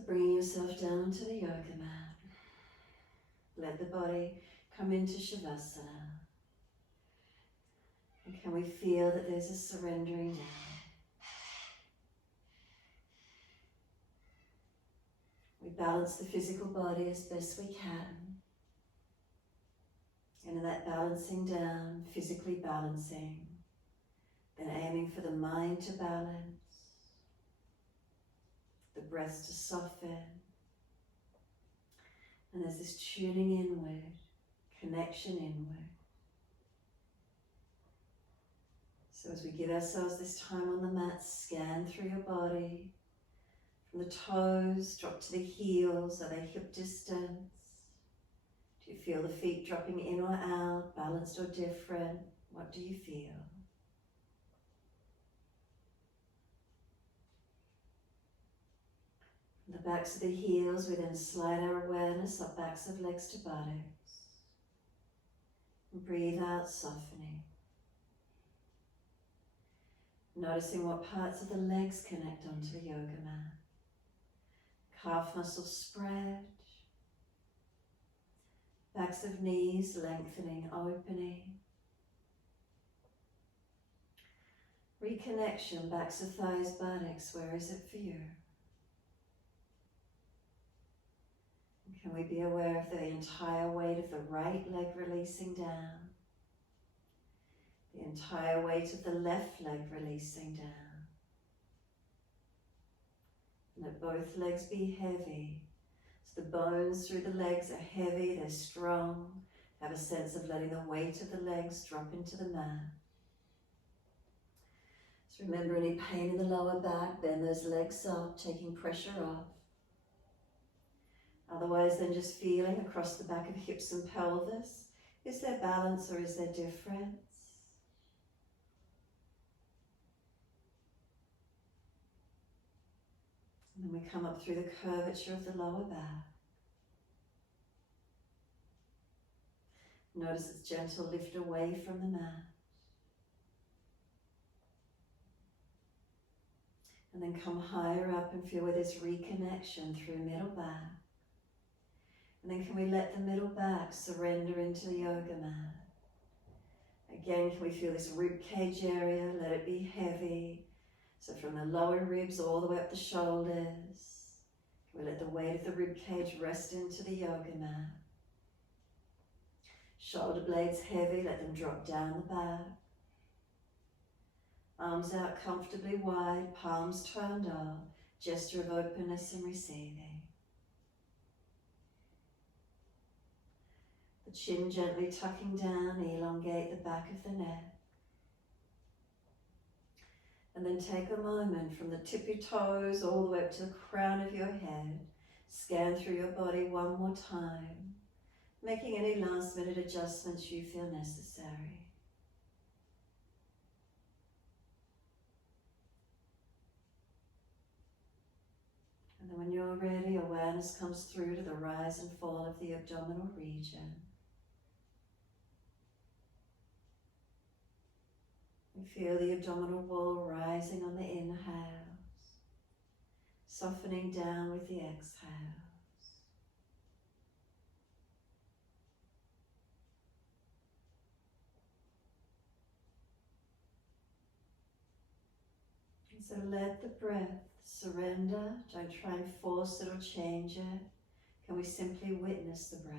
So bringing yourself down to the yoga mat. Let the body come into Shavasana. And can we feel that there's a surrendering down? We balance the physical body as best we can. And in that balancing down, physically balancing, then aiming for the mind to balance, the breath to soften. And there's this tuning inward, connection inward. So as we give ourselves this time on the mat, scan through your body. From the toes, drop to the heels. Are they hip distance? Do you feel the feet dropping in or out, balanced or different? What do you feel? From the backs of the heels, we then slide our awareness up backs of legs to buttocks. And breathe out, softening. Noticing what parts of the legs connect onto the yoga mat. Calf muscles spread. Backs of knees lengthening, opening. Reconnection, backs of thighs, buttocks, where is it for you? Can we be aware of the entire weight of the right leg releasing down? The entire weight of the left leg releasing down. And let both legs be heavy. So the bones through the legs are heavy, they're strong. Have a sense of letting the weight of the legs drop into the mat. So remember any pain in the lower back, bend those legs up, taking pressure off. Otherwise then just feeling across the back of hips and pelvis. Is there balance or is there difference? And then we come up through the curvature of the lower back. Notice its gentle lift away from the mat. And then come higher up and feel where there's reconnection through middle back. And then can we let the middle back surrender into the yoga mat? Again, can we feel this rib cage area? Let it be heavy. So from the lower ribs all the way up the shoulders. Can we let the weight of the rib cage rest into the yoga mat? Shoulder blades heavy, let them drop down the back. Arms out comfortably wide, palms turned up. Gesture of openness and receiving. The chin gently tucking down, elongate the back of the neck. And then take a moment from the tip of your toes all the way up to the crown of your head. Scan through your body one more time, making any last minute adjustments you feel necessary. And then when you're ready, awareness comes through to the rise and fall of the abdominal region. You feel the abdominal wall rising on the inhales, softening down with the exhales. And so let the breath surrender. Don't try and force it or change it. Can we simply witness the breath?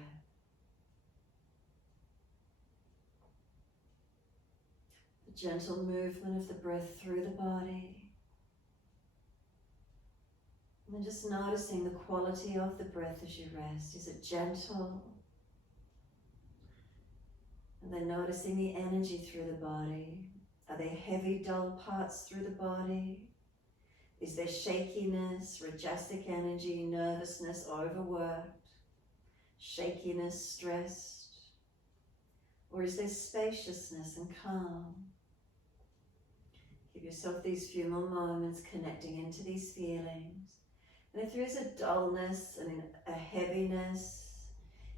The gentle movement of the breath through the body. And then just noticing the quality of the breath as you rest. Is it gentle? And then noticing the energy through the body. Are there heavy, dull parts through the body? Is there shakiness, rajasic energy, nervousness, overworked? Shakiness, stressed? Or is there spaciousness and calm? Give yourself these few more moments connecting into these feelings. And if there is a dullness and a heaviness,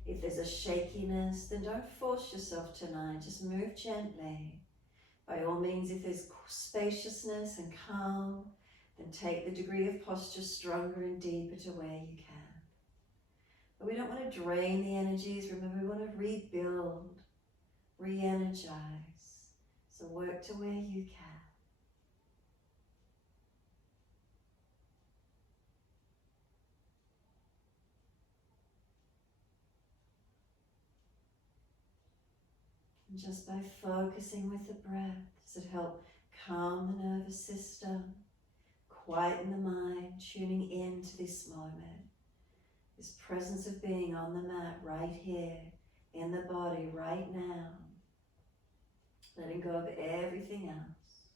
if there's a shakiness, then don't force yourself tonight. Just move gently. By all means, if there's spaciousness and calm, And take the degree of posture stronger and deeper to where you can. But we don't want to drain the energies. Remember, we want to rebuild, re-energize. So work to where you can. And just by focusing with the breath, does it help calm the nervous system, quieten the mind, tuning into this moment, this presence of being on the mat right here, in the body right now, letting go of everything else.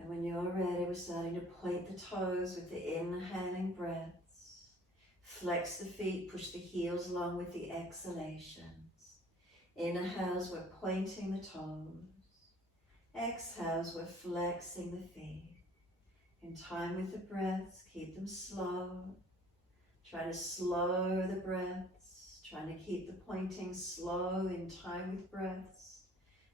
And when you're ready, we're starting to point the toes with the inhaling breaths. Flex the feet, push the heels along with the exhalations. Inhales, we're pointing the toes. Exhales, we're flexing the feet. In time with the breaths, keep them slow. Try to slow the breaths. Trying to keep the pointing slow in time with breaths.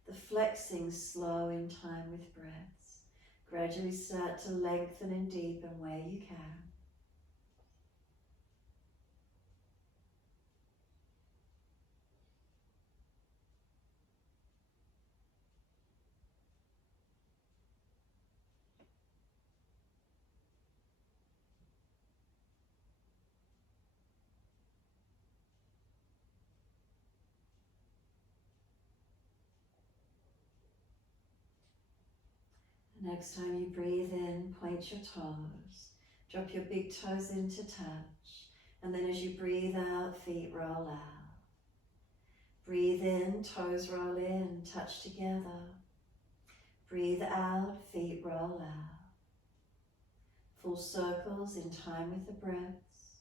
The flexing slow in time with breaths. Gradually start to lengthen and deepen where you can. Next time you breathe in, point your toes. Drop your big toes into touch. And then as you breathe out, feet roll out. Breathe in, toes roll in, touch together. Breathe out, feet roll out. Full circles in time with the breaths.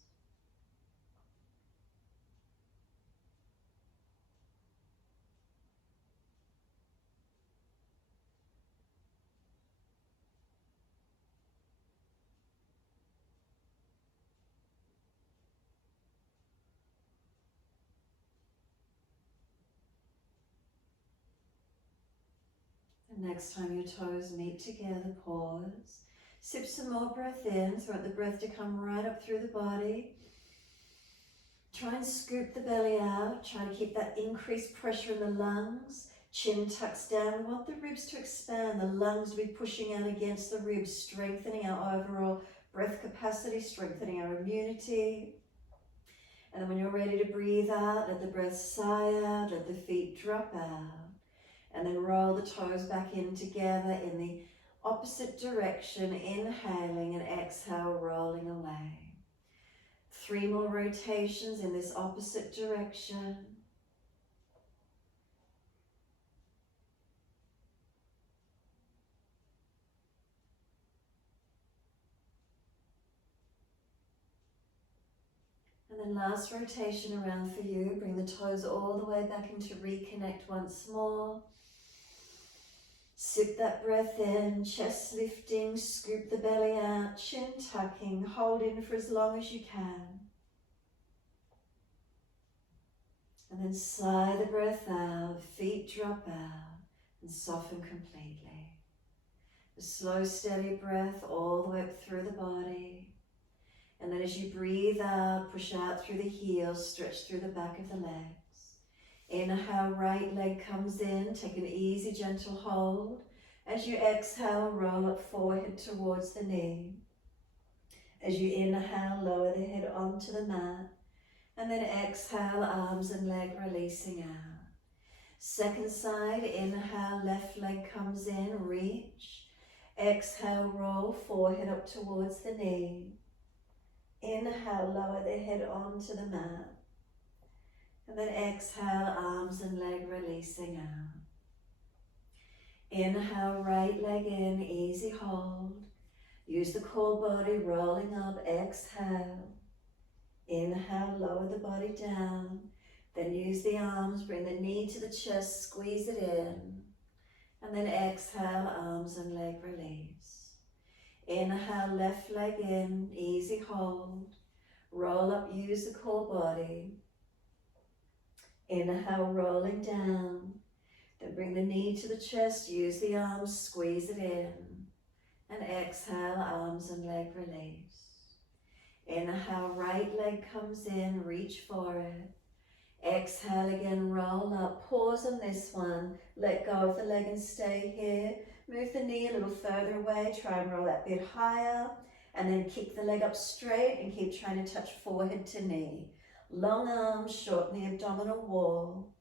And next time your toes meet together, pause. Sip some more breath in, so want the breath to come right up through the body. Try and scoop the belly out. Try to keep that increased pressure in the lungs. Chin tucks down. We want the ribs to expand, the lungs to be pushing out against the ribs, strengthening our overall breath capacity, strengthening our immunity. And then when you're ready to breathe out, let the breath sigh out, let the feet drop out. And then roll the toes back in together in the opposite direction, inhaling and exhale, rolling away. 3 more rotations in this opposite direction. And then last rotation around for you. Bring the toes all the way back into reconnect once more. Sip that breath in, chest lifting, scoop the belly out, chin tucking, hold in for as long as you can. And then sigh the breath out, feet drop out and soften completely. A slow, steady breath all the way up through the body. And then as you breathe out, push out through the heels, stretch through the back of the legs. Inhale, right leg comes in, take an easy, gentle hold. As you exhale, roll up forehead towards the knee. As you inhale, lower the head onto the mat. And then exhale, arms and leg releasing out. Second side, inhale, left leg comes in, reach. Exhale, roll, forehead up towards the knee. Inhale, lower the head onto the mat. And then exhale, arms and leg releasing out. Inhale, right leg in, easy hold. Use the core body, rolling up, exhale. Inhale, lower the body down. Then use the arms, bring the knee to the chest, squeeze it in. And then exhale, arms and leg release. Inhale, left leg in, easy hold. Roll up, use the core body. Inhale, rolling down. Then bring the knee to the chest, use the arms, squeeze it in. And exhale, arms and leg release. Inhale, right leg comes in, reach for it. Exhale again, roll up, pause on this one. Let go of the leg and stay here. Move the knee a little further away, try and roll that bit higher. And then kick the leg up straight and keep trying to touch forehead to knee. Long arms, shorten the abdominal wall.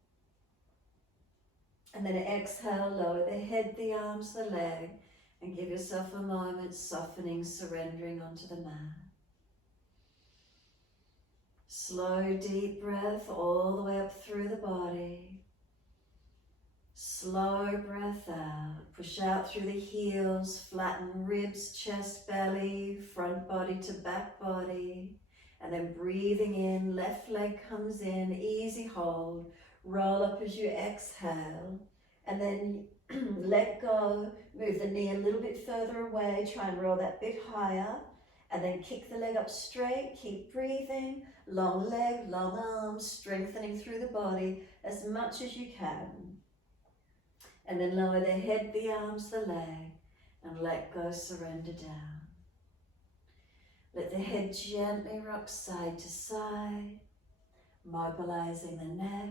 And then exhale, lower the head, the arms, the leg, and give yourself a moment, softening, surrendering onto the mat. Slow, deep breath all the way up through the body. Slow breath out. Push out through the heels, flatten ribs, chest, belly, front body to back body. And then breathing in, left leg comes in, easy hold. Roll up as you exhale. And then let go, move the knee a little bit further away, try and roll that bit higher. And then kick the leg up straight, keep breathing. Long leg, long arms, strengthening through the body as much as you can. And then lower the head, the arms, the leg, and let go, surrender down. Let the head gently rock side to side, mobilizing the neck.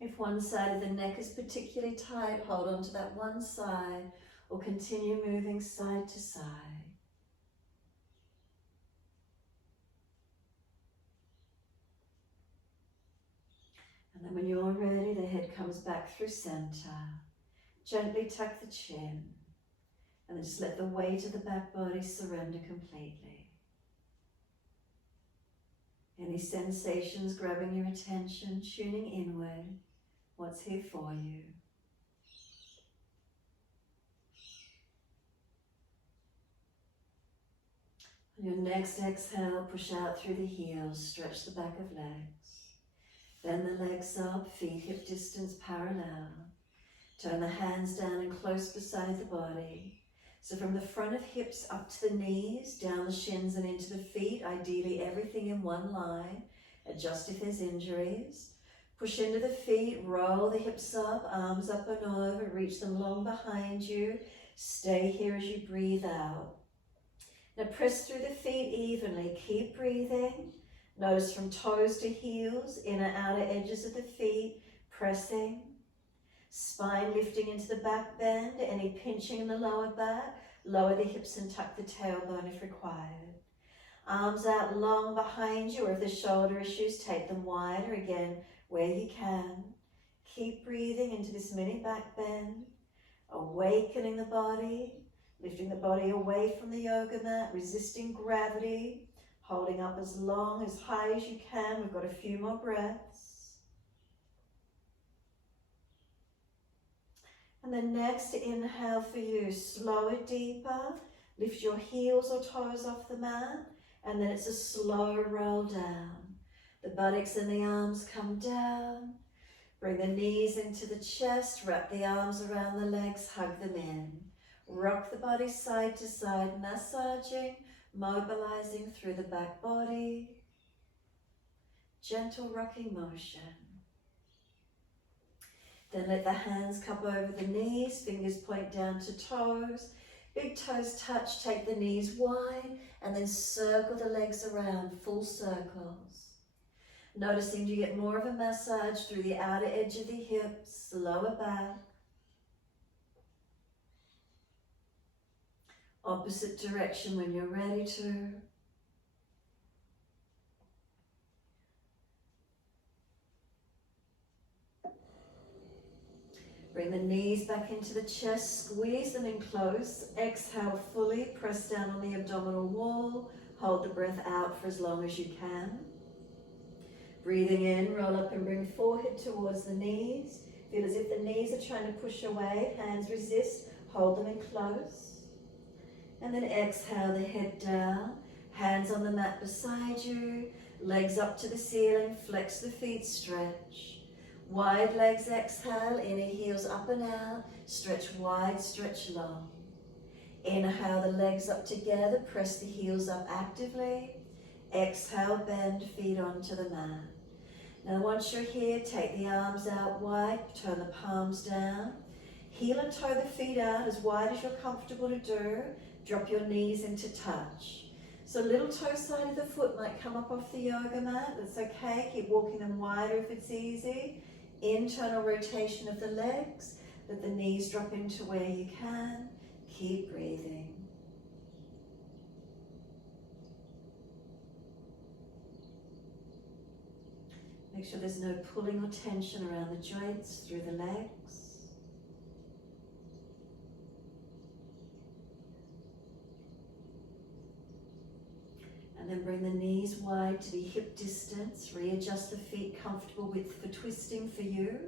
If one side of the neck is particularly tight, hold on to that one side or continue moving side to side. And then when you're ready, the head comes back through center. Gently tuck the chin. And then just let the weight of the back body surrender completely. Any sensations grabbing your attention, tuning inward, what's here for you. On your next exhale, push out through the heels, stretch the back of legs. Bend the legs up, feet hip distance parallel. Turn the hands down and close beside the body. So from the front of hips up to the knees, down the shins and into the feet, ideally everything in one line. Adjust if there's injuries. Push into the feet, roll the hips up, arms up and over, reach them long behind you. Stay here as you breathe out. Now press through the feet evenly, keep breathing. Notice from toes to heels, inner outer edges of the feet, pressing. Spine lifting into the back bend, any pinching in the lower back, lower the hips and tuck the tailbone if required. Arms out long behind you, or if there's shoulder issues, take them wider again where you can. Keep breathing into this mini back bend, awakening the body, lifting the body away from the yoga mat, resisting gravity, holding up as long, as high as you can. We've got a few more breaths. And then next, inhale for you, slow it deeper, lift your heels or toes off the mat, and then it's a slow roll down. The buttocks and the arms come down, bring the knees into the chest, wrap the arms around the legs, hug them in. Rock the body side to side, massaging, mobilizing through the back body. Gentle rocking motion. Then let the hands cup over the knees, fingers point down to toes. Big toes touch, take the knees wide, and then circle the legs around, full circles. Noticing you get more of a massage through the outer edge of the hips, lower back. Opposite direction when you're ready to. Bring the knees back into the chest, squeeze them in close. Exhale fully, press down on the abdominal wall. Hold the breath out for as long as you can. Breathing in, roll up and bring forehead towards the knees. Feel as if the knees are trying to push away, hands resist, hold them in close. And then exhale the head down, hands on the mat beside you, legs up to the ceiling, flex the feet, stretch. Wide legs, exhale, inner heels up and out, stretch wide, stretch long. Inhale the legs up together, press the heels up actively. Exhale, bend feet onto the mat. Now once you're here, take the arms out wide, turn the palms down. Heel and toe the feet out as wide as you're comfortable to do. Drop your knees into touch. So little toe side of the foot might come up off the yoga mat. That's okay, keep walking them wider if it's easy. Internal rotation of the legs, let the knees drop into where you can. Keep breathing. Make sure there's no pulling or tension around the joints through the legs. And then bring the knees wide to be hip distance. Readjust the feet, comfortable width for twisting for you.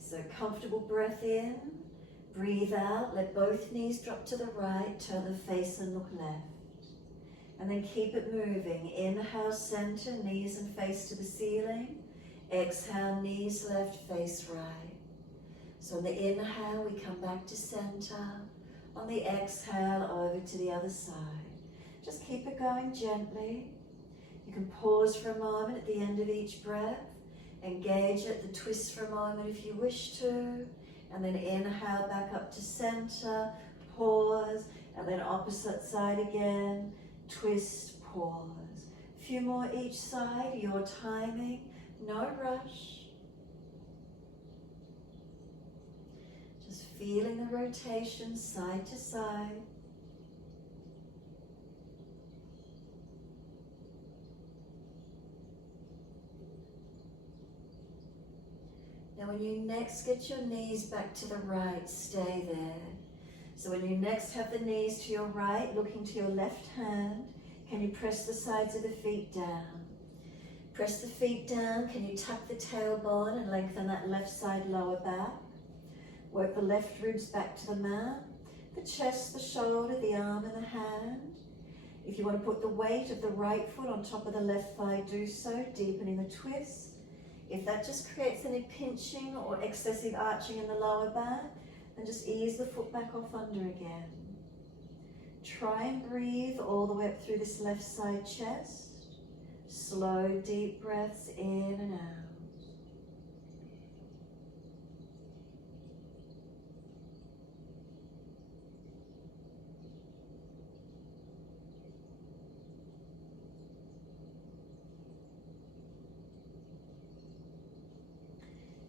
So comfortable breath in, breathe out, let both knees drop to the right, turn the face and look left. And then keep it moving. Inhale, center, knees and face to the ceiling. Exhale, knees left, face right. So on the inhale, we come back to center. On the exhale, over to the other side. Just keep it going gently. You can pause for a moment at the end of each breath. Engage at the twist for a moment if you wish to. And then inhale back up to center, pause, and then opposite side again, twist, pause. A few more each side, your timing, no rush. Just feeling the rotation side to side. Now when you next get your knees back to the right, stay there. So when you next have the knees to your right, looking to your left hand, can you press the sides of the feet down? Press the feet down, can you tuck the tailbone and lengthen that left side lower back? Work the left ribs back to the mat, the chest, the shoulder, the arm and the hand. If you want to put the weight of the right foot on top of the left thigh, do so, deepening the twist. If that just creates any pinching or excessive arching in the lower back, then just ease the foot back off under again. Try and breathe all the way up through this left side chest. Slow, deep breaths in and out.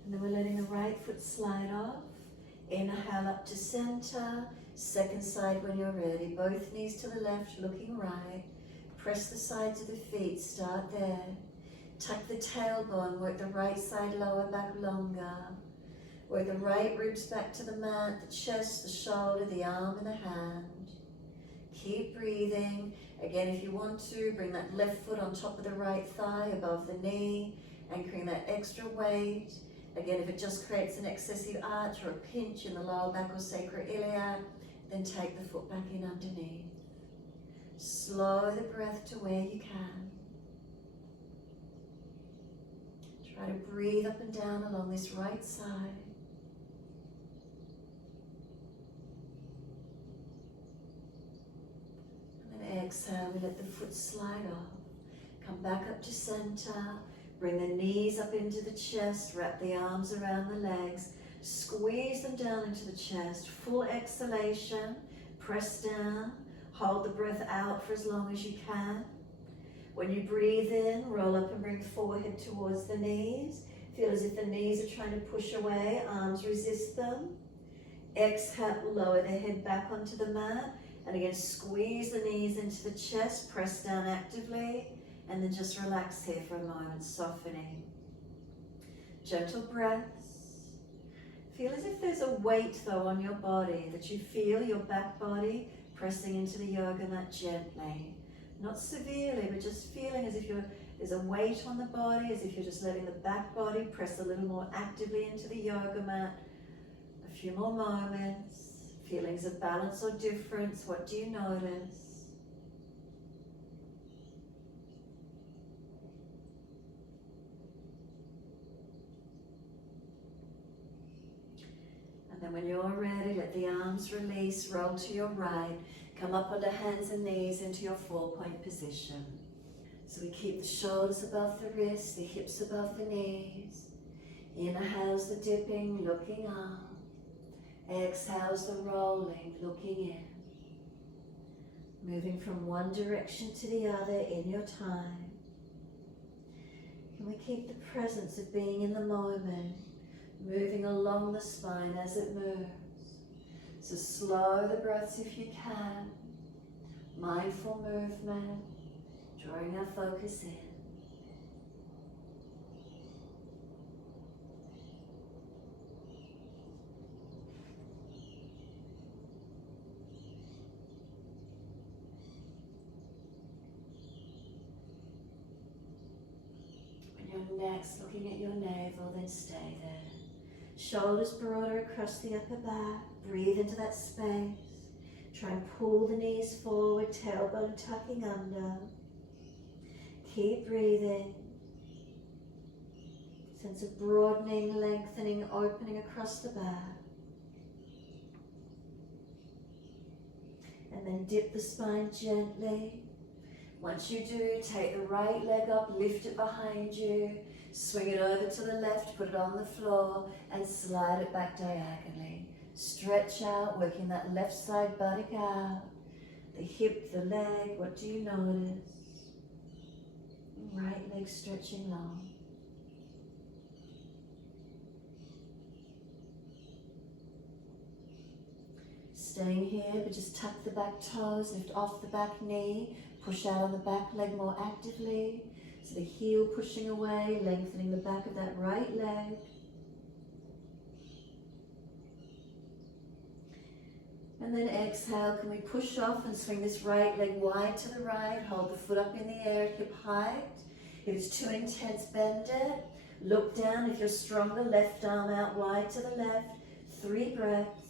And then we're letting the right foot slide off. Inhale up to center. Second side when you're ready. Both knees to the left, looking right. Press the sides of the feet, start there. Tuck the tailbone, work the right side lower back longer. Work the right ribs back to the mat, the chest, the shoulder, the arm and the hand. Keep breathing. Again, if you want to, bring that left foot on top of the right thigh, above the knee, anchoring that extra weight. Again, if it just creates an excessive arch or a pinch in the lower back or sacroiliac, then take the foot back in underneath. Slow the breath to where you can. Try to breathe up and down along this right side. And then exhale, we let the foot slide off. Come back up to center. Bring the knees up into the chest, wrap the arms around the legs, squeeze them down into the chest, full exhalation, press down, hold the breath out for as long as you can. When you breathe in, roll up and bring forehead towards the knees. Feel as if the knees are trying to push away, arms resist them. Exhale, lower the head back onto the mat, and again squeeze the knees into the chest, press down actively. And then just relax here for a moment, softening. Gentle breaths. Feel as if there's a weight though on your body, that you feel your back body pressing into the yoga mat gently. Not severely, but just feeling as if there's a weight on the body, as if you're just letting the back body press a little more actively into the yoga mat. A few more moments. Feelings of balance or difference, what do you notice? And then when you're ready, let the arms release, roll to your right, come up onto hands and knees into your 4-point position. So we keep the shoulders above the wrists, the hips above the knees. Inhales the dipping, looking up. Exhales the rolling, looking in. Moving from one direction to the other in your time. Can we keep the presence of being in the moment, moving along the spine as it moves. So slow the breaths if you can. Mindful movement, drawing our focus in. Your next, looking at your navel, then stay there. Shoulders broader across the upper back. Breathe into that space. Try and pull the knees forward, tailbone tucking under. Keep breathing. Sense of broadening, lengthening, opening across the back. And then dip the spine gently. Once you do, take the right leg up, lift it behind you, swing it over to the left, put it on the floor, and slide it back diagonally. Stretch out, working that left side buttock out, the hip, the leg, what do you notice? Right leg stretching long. Staying here, but just tuck the back toes, lift off the back knee, push out on the back leg more actively. So the heel pushing away, lengthening the back of that right leg. And then exhale, can we push off and swing this right leg wide to the right, hold the foot up in the air at hip height. If it's too intense, bend it. Look down, if you're stronger, left arm out wide to the left. 3 breaths.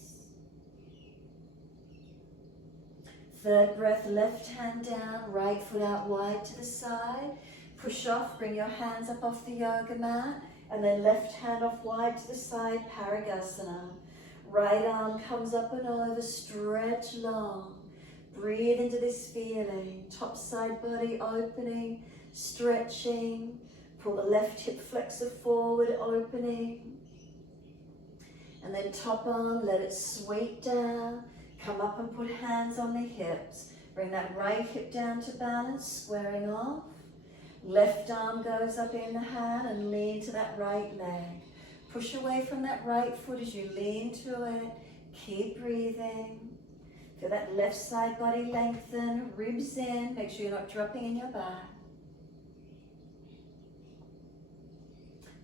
Third breath, left hand down, right foot out wide to the side. Push off, bring your hands up off the yoga mat, and then left hand off wide to the side, Parigasana. Right arm comes up and over, stretch long. Breathe into this feeling. Top side body opening, stretching. Pull the left hip flexor forward, opening. And then top arm, let it sweep down. Come up and put hands on the hips. Bring that right hip down to balance, squaring off. Left arm goes up in the hand and lean to that right leg. Push away from that right foot as you lean to it. Keep breathing. Feel that left side body lengthen, ribs in. Make sure you're not dropping in your back.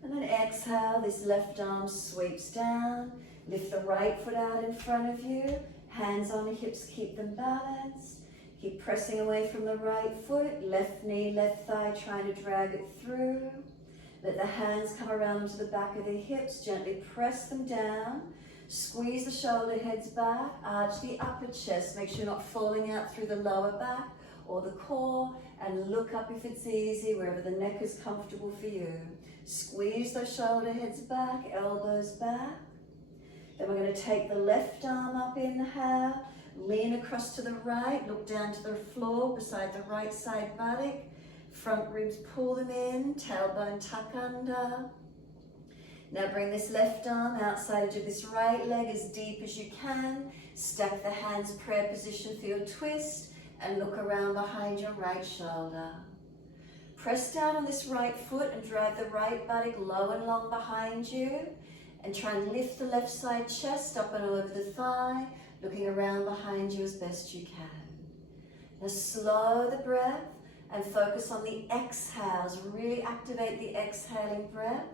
And then exhale, this left arm sweeps down. Lift the right foot out in front of you. Hands on the hips, keep them balanced. Keep pressing away from the right foot. Left knee, left thigh, trying to drag it through. Let the hands come around to the back of the hips. Gently press them down. Squeeze the shoulder heads back. Arch the upper chest. Make sure you're not falling out through the lower back or the core. And look up if it's easy, wherever the neck is comfortable for you. Squeeze those shoulder heads back, elbows back. Then we're going to take the left arm up, inhale, lean across to the right, look down to the floor beside the right side buttock. Front ribs, pull them in, tailbone tuck under. Now bring this left arm outside edge of this right leg as deep as you can. Stack the hands, prayer position for your twist, and look around behind your right shoulder. Press down on this right foot and drive the right buttock low and long behind you. And try and lift the left side chest up and over the thigh, looking around behind you as best you can. Now slow the breath and focus on the exhales. Really activate the exhaling breath.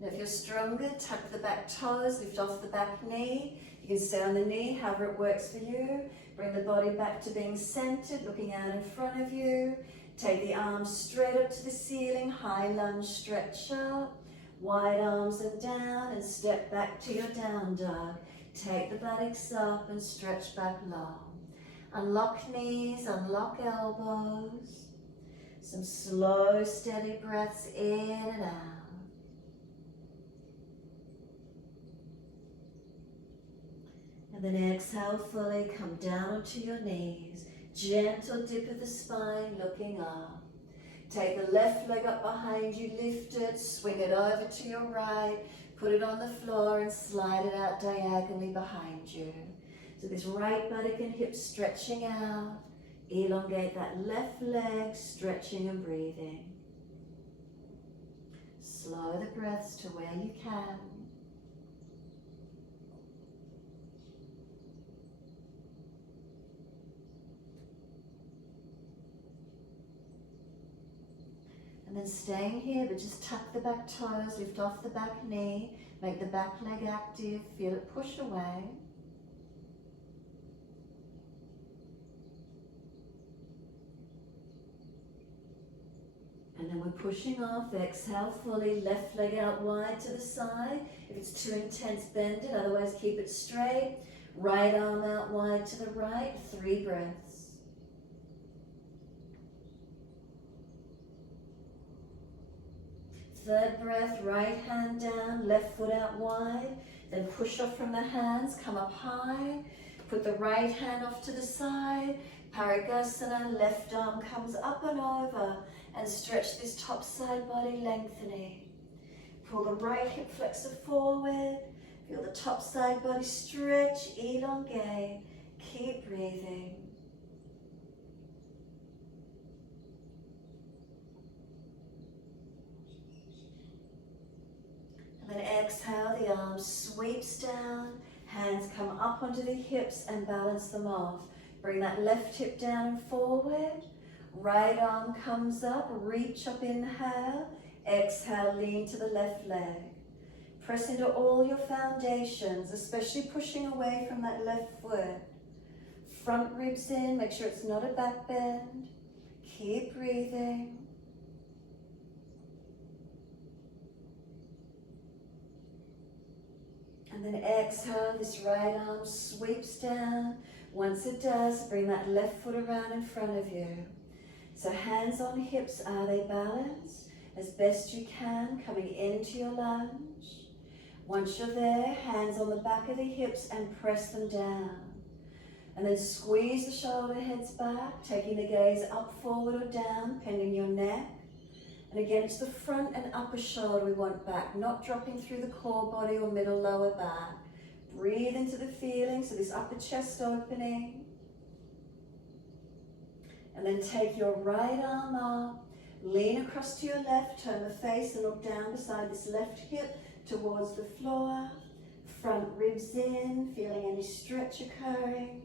Now if you're stronger, tuck the back toes, lift off the back knee. You can stay on the knee, however it works for you. Bring the body back to being centered, looking out in front of you. Take the arms straight up to the ceiling, high lunge, stretch up, wide arms and down, and step back to your down dog. Take the buttocks up and stretch back long. Unlock knees, unlock elbows. Some slow, steady breaths in and out. And then exhale fully, come down onto your knees. Gentle dip of the spine, looking up. Take the left leg up behind you, lift it, swing it over to your right, put it on the floor and slide it out diagonally behind you. So this right buttock and hip stretching out. Elongate that left leg, stretching and breathing. Slow the breaths to where you can. And then staying here, but just tuck the back toes, lift off the back knee, make the back leg active, feel it push away. And then we're pushing off, exhale fully, left leg out wide to the side. If it's too intense, bend it, otherwise keep it straight. Right arm out wide to the right, 3 breaths. Third breath, right hand down, left foot out wide, then push off from the hands, come up high, put the right hand off to the side, Parigasana, left arm comes up and over, and stretch this top side body lengthening. Pull the right hip flexor forward, feel the top side body stretch, elongate, keep breathing. And then exhale, the arms sweeps down, hands come up onto the hips and balance them off. Bring that left hip down and forward. Right arm comes up, reach up, inhale. Exhale, lean to the left leg. Press into all your foundations, especially pushing away from that left foot. Front ribs in, make sure it's not a back bend. Keep breathing. And then exhale, this right arm sweeps down. Once it does, bring that left foot around in front of you. So hands on hips, are they balanced? As best you can, coming into your lunge. Once you're there, hands on the back of the hips and press them down. And then squeeze the shoulder heads back, taking the gaze up, forward or down, pending your neck. And against the front and upper shoulder we want back, not dropping through the core body or middle lower back. Breathe into the feeling, so this upper chest opening. And then take your right arm up, lean across to your left, turn the face and look down beside this left hip towards the floor. Front ribs in, feeling any stretch occurring.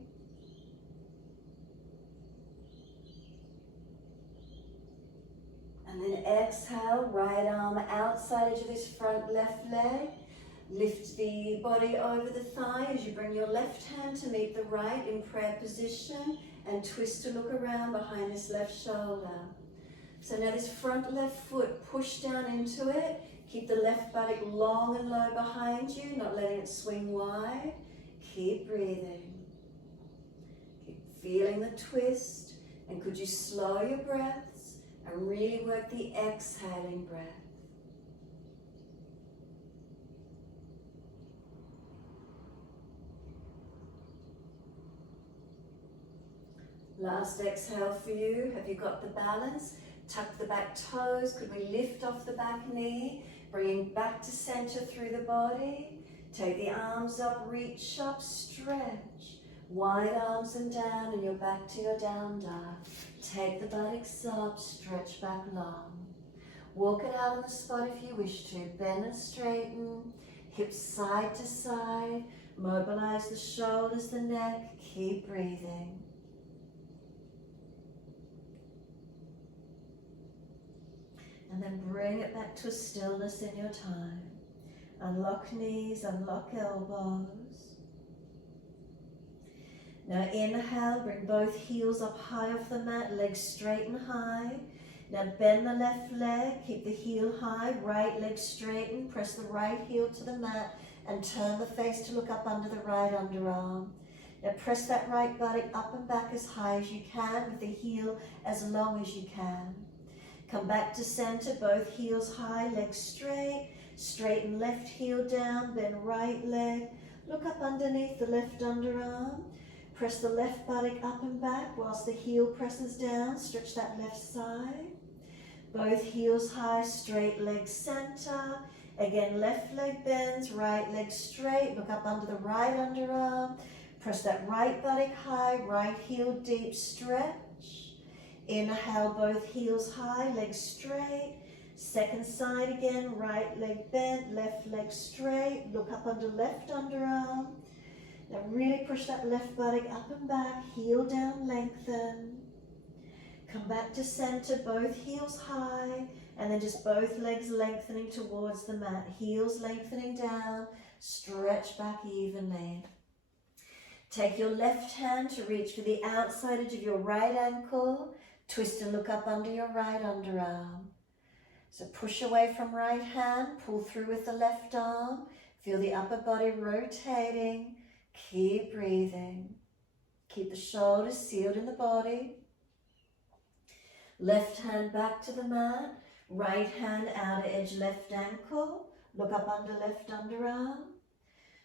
And then exhale, right arm outside edge of this front left leg. Lift the body over the thigh as you bring your left hand to meet the right in prayer position and twist to look around behind this left shoulder. So now this front left foot, push down into it. Keep the left buttock long and low behind you, not letting it swing wide. Keep breathing. Keep feeling the twist. And could you slow your breaths and really work the exhaling breath. Last exhale for you. Have you got the balance? Tuck the back toes. Could we lift off the back knee? Bringing back to center through the body. Take the arms up, reach up, stretch. Wide arms and down, and you're back to your down dog. Take the buttocks up, stretch back long. Walk it out on the spot if you wish to. Bend and straighten, hips side to side. Mobilize the shoulders, the neck. Keep breathing. And then bring it back to a stillness in your time. Unlock knees, unlock elbows. Now inhale, bring both heels up high off the mat, legs straight and high. Now bend the left leg, keep the heel high, right leg straighten, press the right heel to the mat and turn the face to look up under the right underarm. Now press that right buttock up and back as high as you can with the heel as long as you can. Come back to center, both heels high, legs straight. Straighten left heel down, bend right leg. Look up underneath the left underarm. Press the left buttock up and back whilst the heel presses down. Stretch that left side. Both heels high, straight leg center. Again, left leg bends, right leg straight. Look up under the right underarm. Press that right buttock high, right heel deep, stretch. Inhale, both heels high, legs straight. Second side again, right leg bent, left leg straight. Look up under left underarm. Now really push that left buttock up and back, heel down, lengthen. Come back to center, both heels high, and then just both legs lengthening towards the mat. Heels lengthening down, stretch back evenly. Take your left hand to reach for the outside edge of your right ankle. Twist and look up under your right underarm. So push away from right hand, pull through with the left arm. Feel the upper body rotating. Keep breathing. Keep the shoulders sealed in the body. Left hand back to the mat. Right hand outer edge left ankle. Look up under left underarm.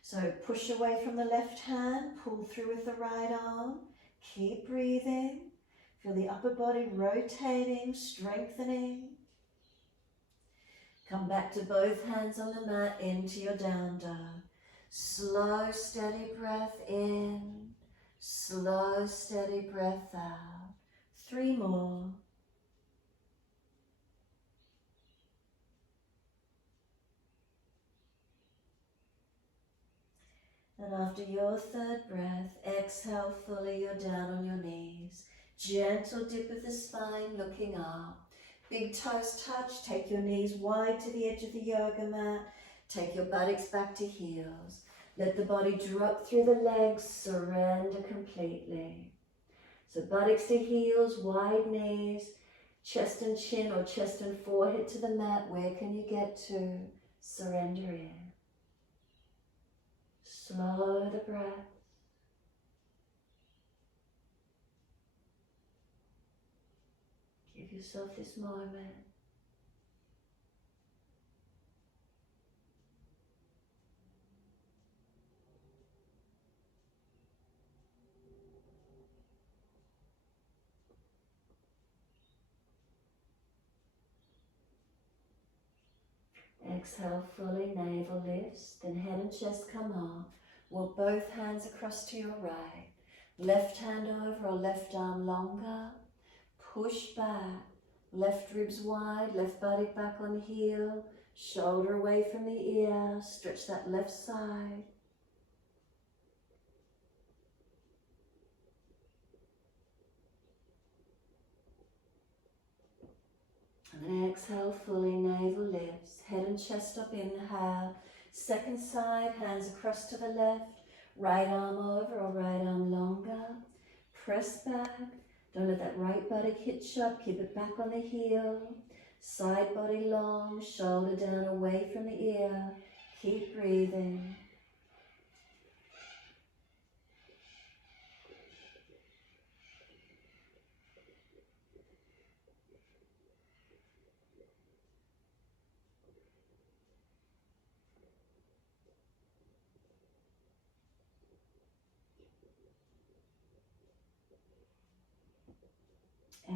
So push away from the left hand, pull through with the right arm. Keep breathing. Feel the upper body rotating, strengthening. Come back to both hands on the mat into your down dog. Slow, steady breath in. Slow, steady breath out. 3 more. And after your third breath, exhale fully, you're down on your knees. Gentle dip of the spine, looking up. Big toes touch, take your knees wide to the edge of the yoga mat. Take your buttocks back to heels. Let the body drop through the legs, surrender completely. So buttocks to heels, wide knees, chest and chin or chest and forehead to the mat. Where can you get to? Surrender in. Slow the breath. Give yourself this moment. Exhale fully, navel lifts, then head and chest come up. Walk both hands across to your right. Left hand over or left arm longer. Push back. Left ribs wide, left buttock back on heel. Shoulder away from the ear. Stretch that left side. And then exhale fully, navel lifts. Head and chest up, inhale. Second side, hands across to the left. Right arm over or right arm longer. Press back. Don't let that right buttock hitch up. Keep it back on the heel. Side body long, shoulder down away from the ear. Keep breathing.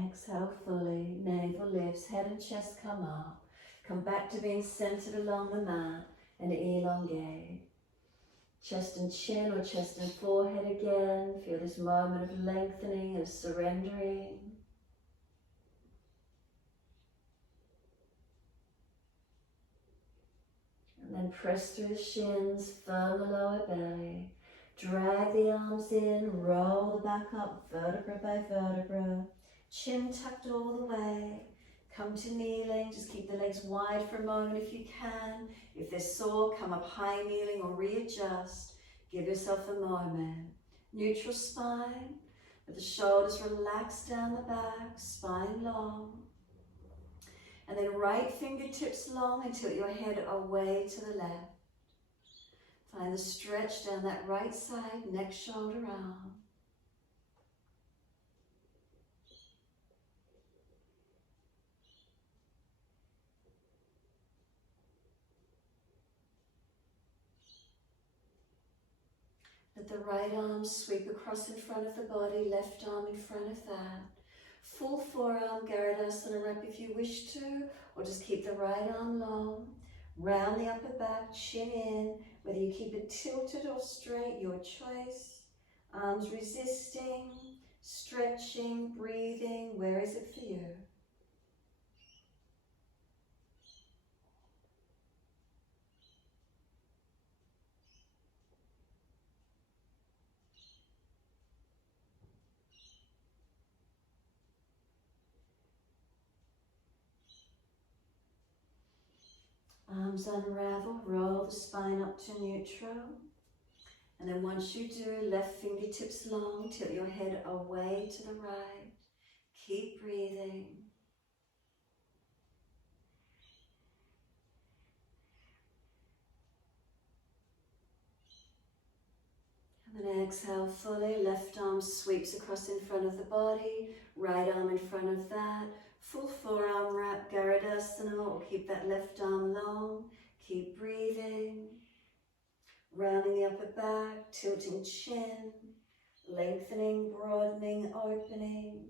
Exhale fully, navel lifts, head and chest come up. Come back to being centered along the mat and elongate. Chest and chin or chest and forehead again. Feel this moment of lengthening, of surrendering. And then press through the shins, firm the lower belly. Drag the arms in, roll the back up, vertebra by vertebra. Chin tucked all the way. Come to kneeling. Just keep the legs wide for a moment if you can. If they're sore, come up high kneeling or readjust. Give yourself a moment. Neutral spine. Let the shoulders relax down the back, spine long. And then right fingertips long and tilt your head away to the left. Find the stretch down that right side, neck, shoulder, arm. Let the right arm sweep across in front of the body, left arm in front of that. Full forearm Garudasana wrap if you wish to, or just keep the right arm long. Round the upper back, chin in, whether you keep it tilted or straight, your choice. Arms resisting, stretching, breathing, where is it for you? Arms unravel, roll the spine up to neutral. And then once you do, left fingertips long, tilt your head away to the right. Keep breathing. And then exhale fully, left arm sweeps across in front of the body, right arm in front of that. Full forearm wrap, Garudasana, or keep that left arm long. Keep breathing. Rounding the upper back, tilting chin, lengthening, broadening, opening.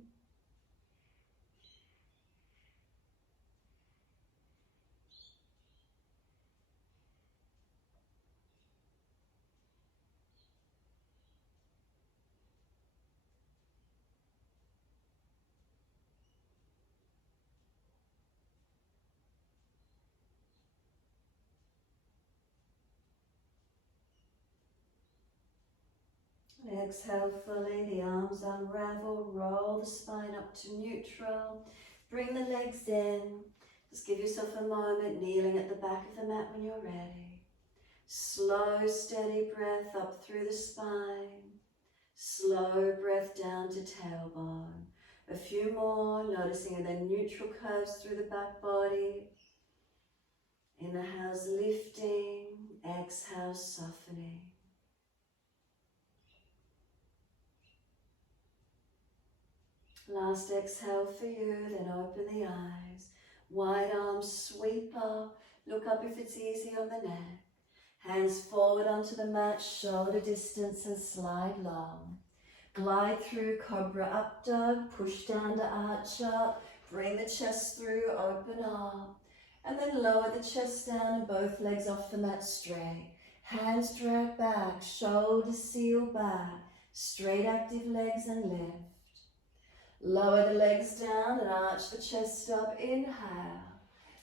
Exhale fully, the arms unravel, roll the spine up to neutral. Bring the legs in. Just give yourself a moment, kneeling at the back of the mat when you're ready. Slow, steady breath up through the spine. Slow breath down to tailbone. A few more, noticing the neutral curves through the back body. Inhales lifting, exhale softening. Last exhale for you, then open the eyes. Wide arms sweep up, look up if it's easy on the neck. Hands forward onto the mat, shoulder distance and slide long. Glide through Cobra Up Dog, push down to arch up, bring the chest through, open up. And then lower the chest down and both legs off the mat straight. Hands drag back, shoulders seal back, straight active legs and lift. Lower the legs down and arch the chest up, inhale.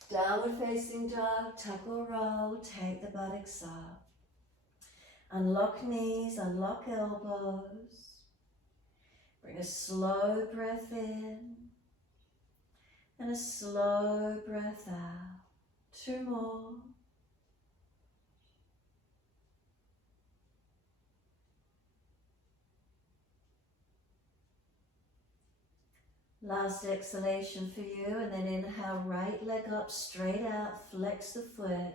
Downward facing dog, tuck or roll, take the buttocks up. Unlock knees, unlock elbows. Bring a slow breath in and a slow breath out. 2 more. Last exhalation for you, and then inhale, right leg up, straight out, flex the foot.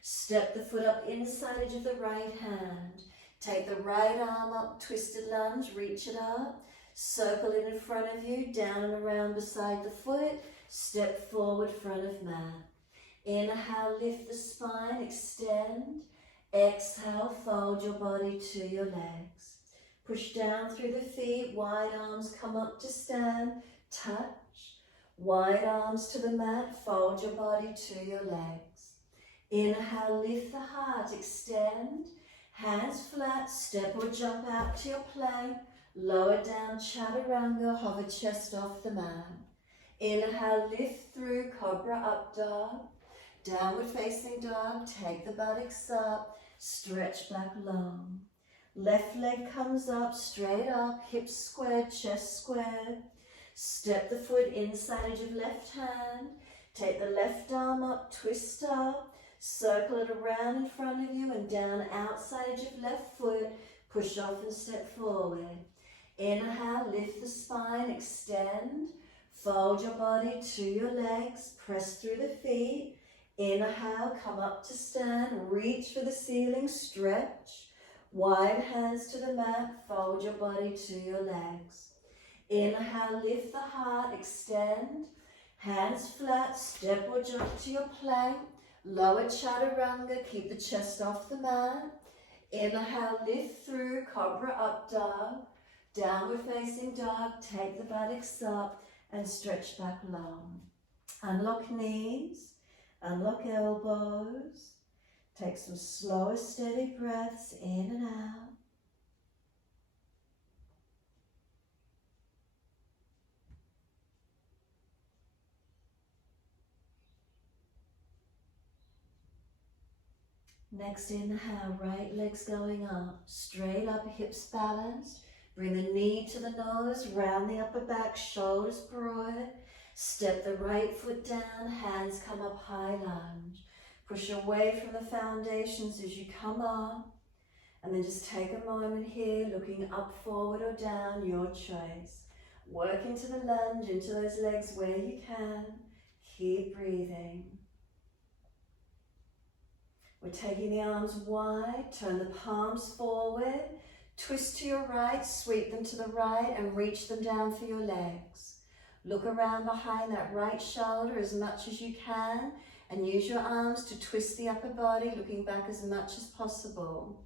Step the foot up inside edge of the right hand. Take the right arm up, twisted lunge, reach it up. Circle it in front of you, down and around beside the foot. Step forward, front of mat. Inhale, lift the spine, extend. Exhale, fold your body to your legs. Push down through the feet, wide arms come up to stand. Touch. Wide arms to the mat, fold your body to your legs. Inhale, lift the heart, extend. Hands flat, step or jump out to your plank. Lower down, chaturanga, hover chest off the mat. Inhale, lift through, Cobra Up Dog. Downward facing dog, take the buttocks up, stretch back long. Left leg comes up, straight up, hips squared, chest squared. Step the foot inside edge of left hand. Take the left arm up, twist up. Circle it around in front of you and down outside edge of left foot. Push off and step forward. Inhale, lift the spine, extend. Fold your body to your legs, press through the feet. Inhale, come up to stand, reach for the ceiling, stretch. Wide hands to the mat, fold your body to your legs. Inhale, lift the heart, extend. Hands flat, step or jump to your plank. Lower chaturanga, keep the chest off the mat. Inhale, lift through, cobra up dog. Downward facing dog, take the buttocks up and stretch back long. Unlock knees, unlock elbows. Take some slower, steady breaths in and out. Next inhale, right leg's going up, straight up, hips balanced. Bring the knee to the nose, round the upper back, shoulders broad. Step the right foot down, hands come up, high lunge. Push away from the foundations as you come up. And then just take a moment here, looking up, forward or down, your choice. Work into the lunge, into those legs where you can. Keep breathing. We're taking the arms wide, turn the palms forward, twist to your right, sweep them to the right and reach them down for your legs. Look around behind that right shoulder as much as you can and use your arms to twist the upper body, looking back as much as possible.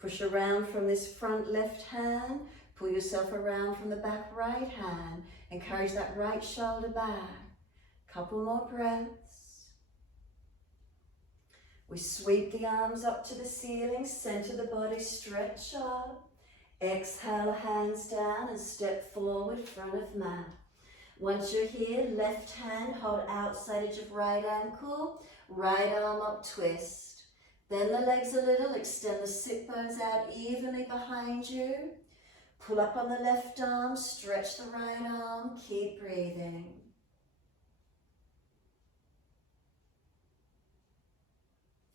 Push around from this front left hand, pull yourself around from the back right hand, encourage that right shoulder back. Couple more breaths. We sweep the arms up to the ceiling, center the body, stretch up. Exhale, hands down and step forward, front of mat. Once you're here, left hand, hold outside edge of right ankle, right arm up, twist. Bend the legs a little, extend the sit bones out evenly behind you. Pull up on the left arm, stretch the right arm, keep breathing.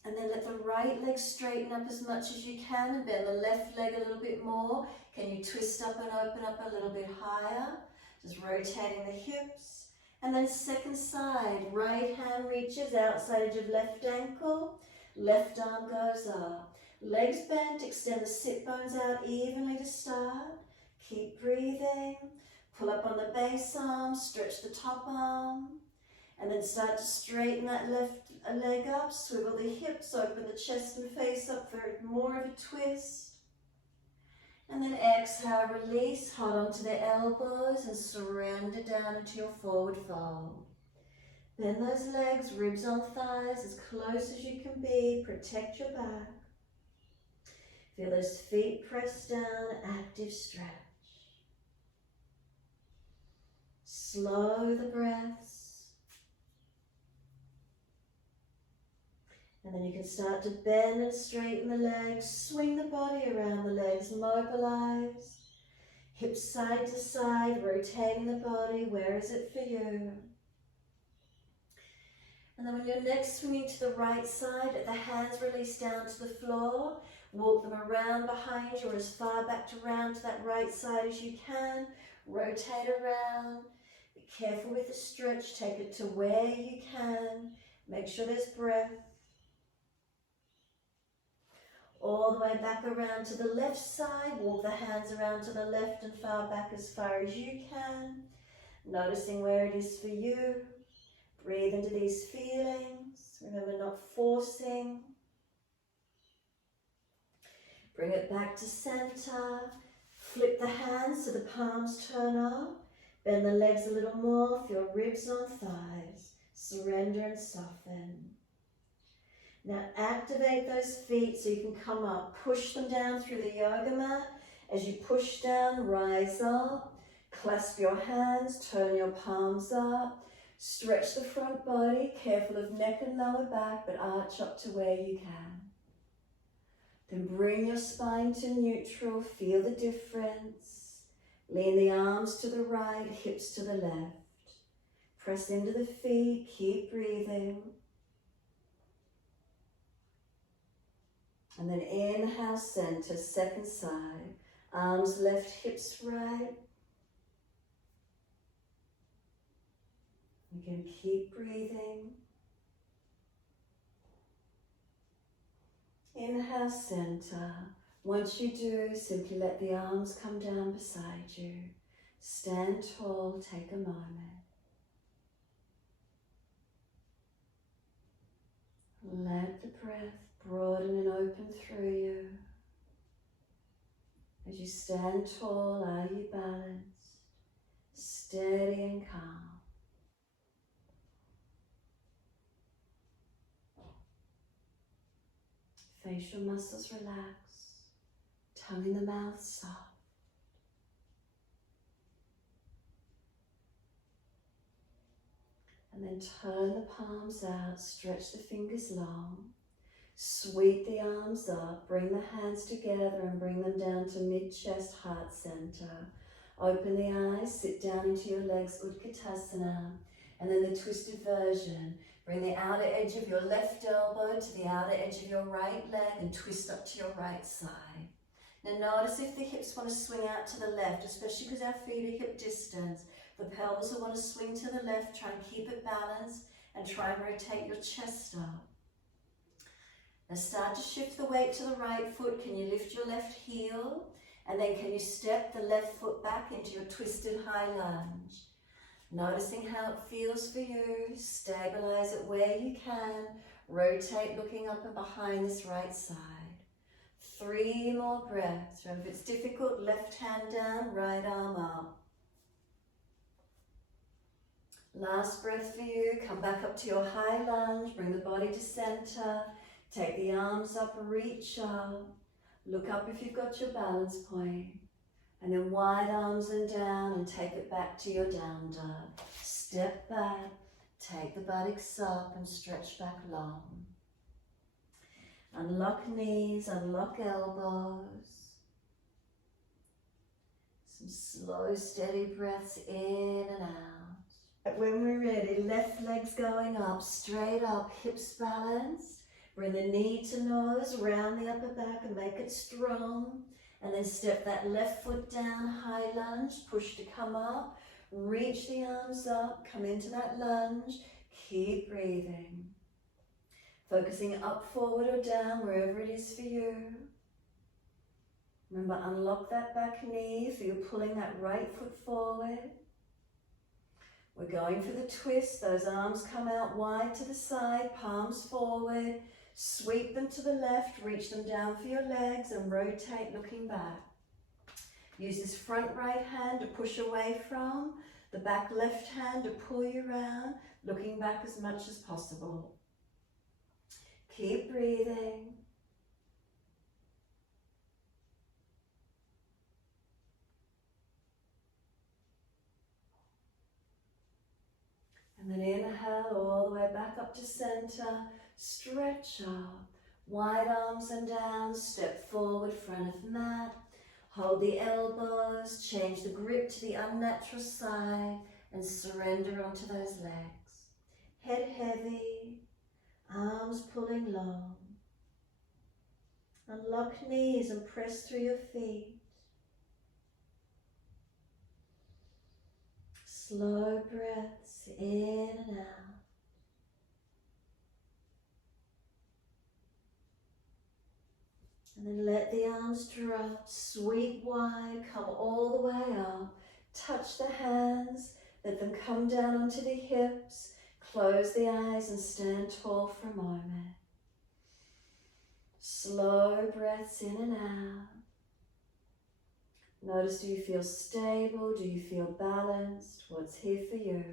And then let the right leg straighten up as much as you can and bend the left leg a little bit more. Can you twist up and open up a little bit higher? Just rotating the hips. And then second side, right hand reaches outside edge of left ankle, left arm goes up. Legs bent, extend the sit bones out evenly to start. Keep breathing. Pull up on the base arm, stretch the top arm. And then start to straighten that left leg up, swivel the hips, open the chest and face up for more of a twist. And then exhale, release, hold on to the elbows and surrender down into your forward fold. Bend those legs, ribs on thighs, as close as you can be, protect your back. Feel those feet press down, active stretch. Slow the breaths. And then you can start to bend and straighten the legs, swing the body around the legs, mobilize. Hips side to side, rotating the body, where is it for you? And then when you're next swinging to the right side, let the hands release down to the floor. Walk them around behind you or as far back to round to that right side as you can. Rotate around. Be careful with the stretch, take it to where you can. Make sure there's breath. All the way back around to the left side, walk the hands around to the left and far back as far as you can. Noticing where it is for you. Breathe into these feelings. Remember, not forcing. Bring it back to center. Flip the hands so the palms turn up. Bend the legs a little more. Feel ribs on thighs. Surrender and soften. Now activate those feet so you can come up. Push them down through the yoga mat. As you push down, rise up. Clasp your hands, turn your palms up. Stretch the front body, careful of neck and lower back, but arch up to where you can. Then bring your spine to neutral, feel the difference. Lean the arms to the right, hips to the left. Press into the feet, keep breathing. And then inhale, center, second side. Arms left, hips right. Again, keep breathing. Inhale, center. Once you do, simply let the arms come down beside you. Stand tall, take a moment. Let the breath broaden and open through you. As you stand tall, are you balanced, steady and calm? Facial muscles relax, tongue in the mouth soft. And then turn the palms out, stretch the fingers long, sweep the arms up, bring the hands together and bring them down to mid-chest, heart center. Open the eyes, sit down into your legs, Utkatasana, and then the twisted version. Bring the outer edge of your left elbow to the outer edge of your right leg and twist up to your right side. Now notice if the hips want to swing out to the left, especially because our feet are hip distance. The pelvis will want to swing to the left, try and keep it balanced and try and rotate your chest up. Now start to shift the weight to the right foot. Can you lift your left heel? And then can you step the left foot back into your twisted high lunge? Noticing how it feels for you. Stabilize it where you can. Rotate looking up and behind this right side. 3 more breaths. Remember, if it's difficult, left hand down, right arm up. Last breath for you. Come back up to your high lunge. Bring the body to center. Take the arms up, reach up. Look up if you've got your balance point. And then wide arms and down and take it back to your down dog. Step back, take the buttocks up and stretch back long. Unlock knees, unlock elbows. Some slow, steady breaths in and out. When we're ready, left leg's going up, straight up, hips balanced. Bring the knee to nose, round the upper back and make it strong. And then step that left foot down, high lunge, push to come up. Reach the arms up, come into that lunge. Keep breathing. Focusing up, forward or down, wherever it is for you. Remember, unlock that back knee so you're pulling that right foot forward. We're going for the twist. Those arms come out wide to the side, palms forward. Sweep them to the left, reach them down for your legs and rotate looking back. Use this front right hand to push away from, the back left hand to pull you around, looking back as much as possible. Keep breathing. And then inhale all the way back up to center. Stretch up, wide arms and down, step forward, front of mat. Hold the elbows, change the grip to the unnatural side and surrender onto those legs. Head heavy, arms pulling long. Unlock knees and press through your feet. Slow breaths in and out. And then let the arms drop, sweep wide, come all the way up. Touch the hands, let them come down onto the hips. Close the eyes and stand tall for a moment. Slow breaths in and out. Notice, do you feel stable? Do you feel balanced? What's here for you?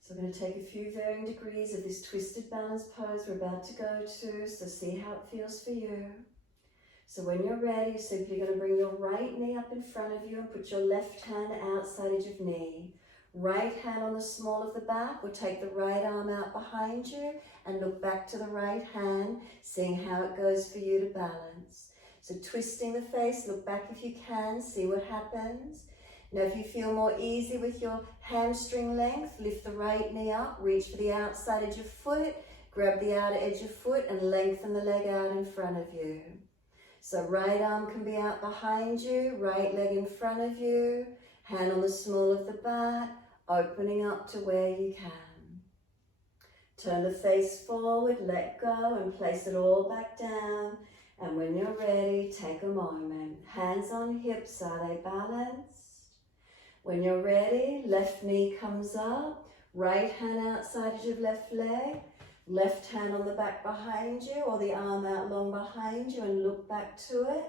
So we're going to take a few varying degrees of this twisted balance pose we're about to go to, so see how it feels for you. So when you're ready, you're simply going to bring your right knee up in front of you and put your left hand outside edge of knee. Right hand on the small of the back, or take the right arm out behind you and look back to the right hand, seeing how it goes for you to balance. So twisting the face, look back if you can, see what happens. Now if you feel more easy with your hamstring length, lift the right knee up, reach for the outside edge of foot, grab the outer edge of foot and lengthen the leg out in front of you. So right arm can be out behind you, right leg in front of you, hand on the small of the back, opening up to where you can. Turn the face forward, let go and place it all back down. And when you're ready, take a moment. Hands on hips, are they balanced? When you're ready, left knee comes up, Right hand outside edge of left leg, left hand on the back behind you or the arm out long behind you and look back to it,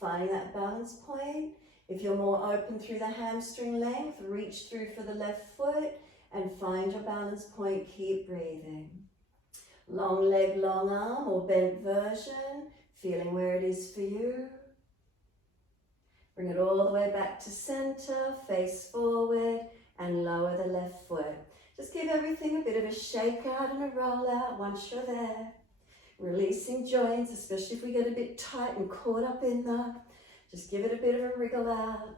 finding that balance point. If you're more open through the hamstring length, reach through for the left foot and find your balance point, keep breathing. Long leg, long arm or bent version, feeling where it is for you. Bring it all the way back to center, face forward and lower the left foot. Just give everything a bit of a shake out and a roll out once you're there. Releasing joints, especially if we get a bit tight and caught up in that. Just give it a bit of a wriggle out.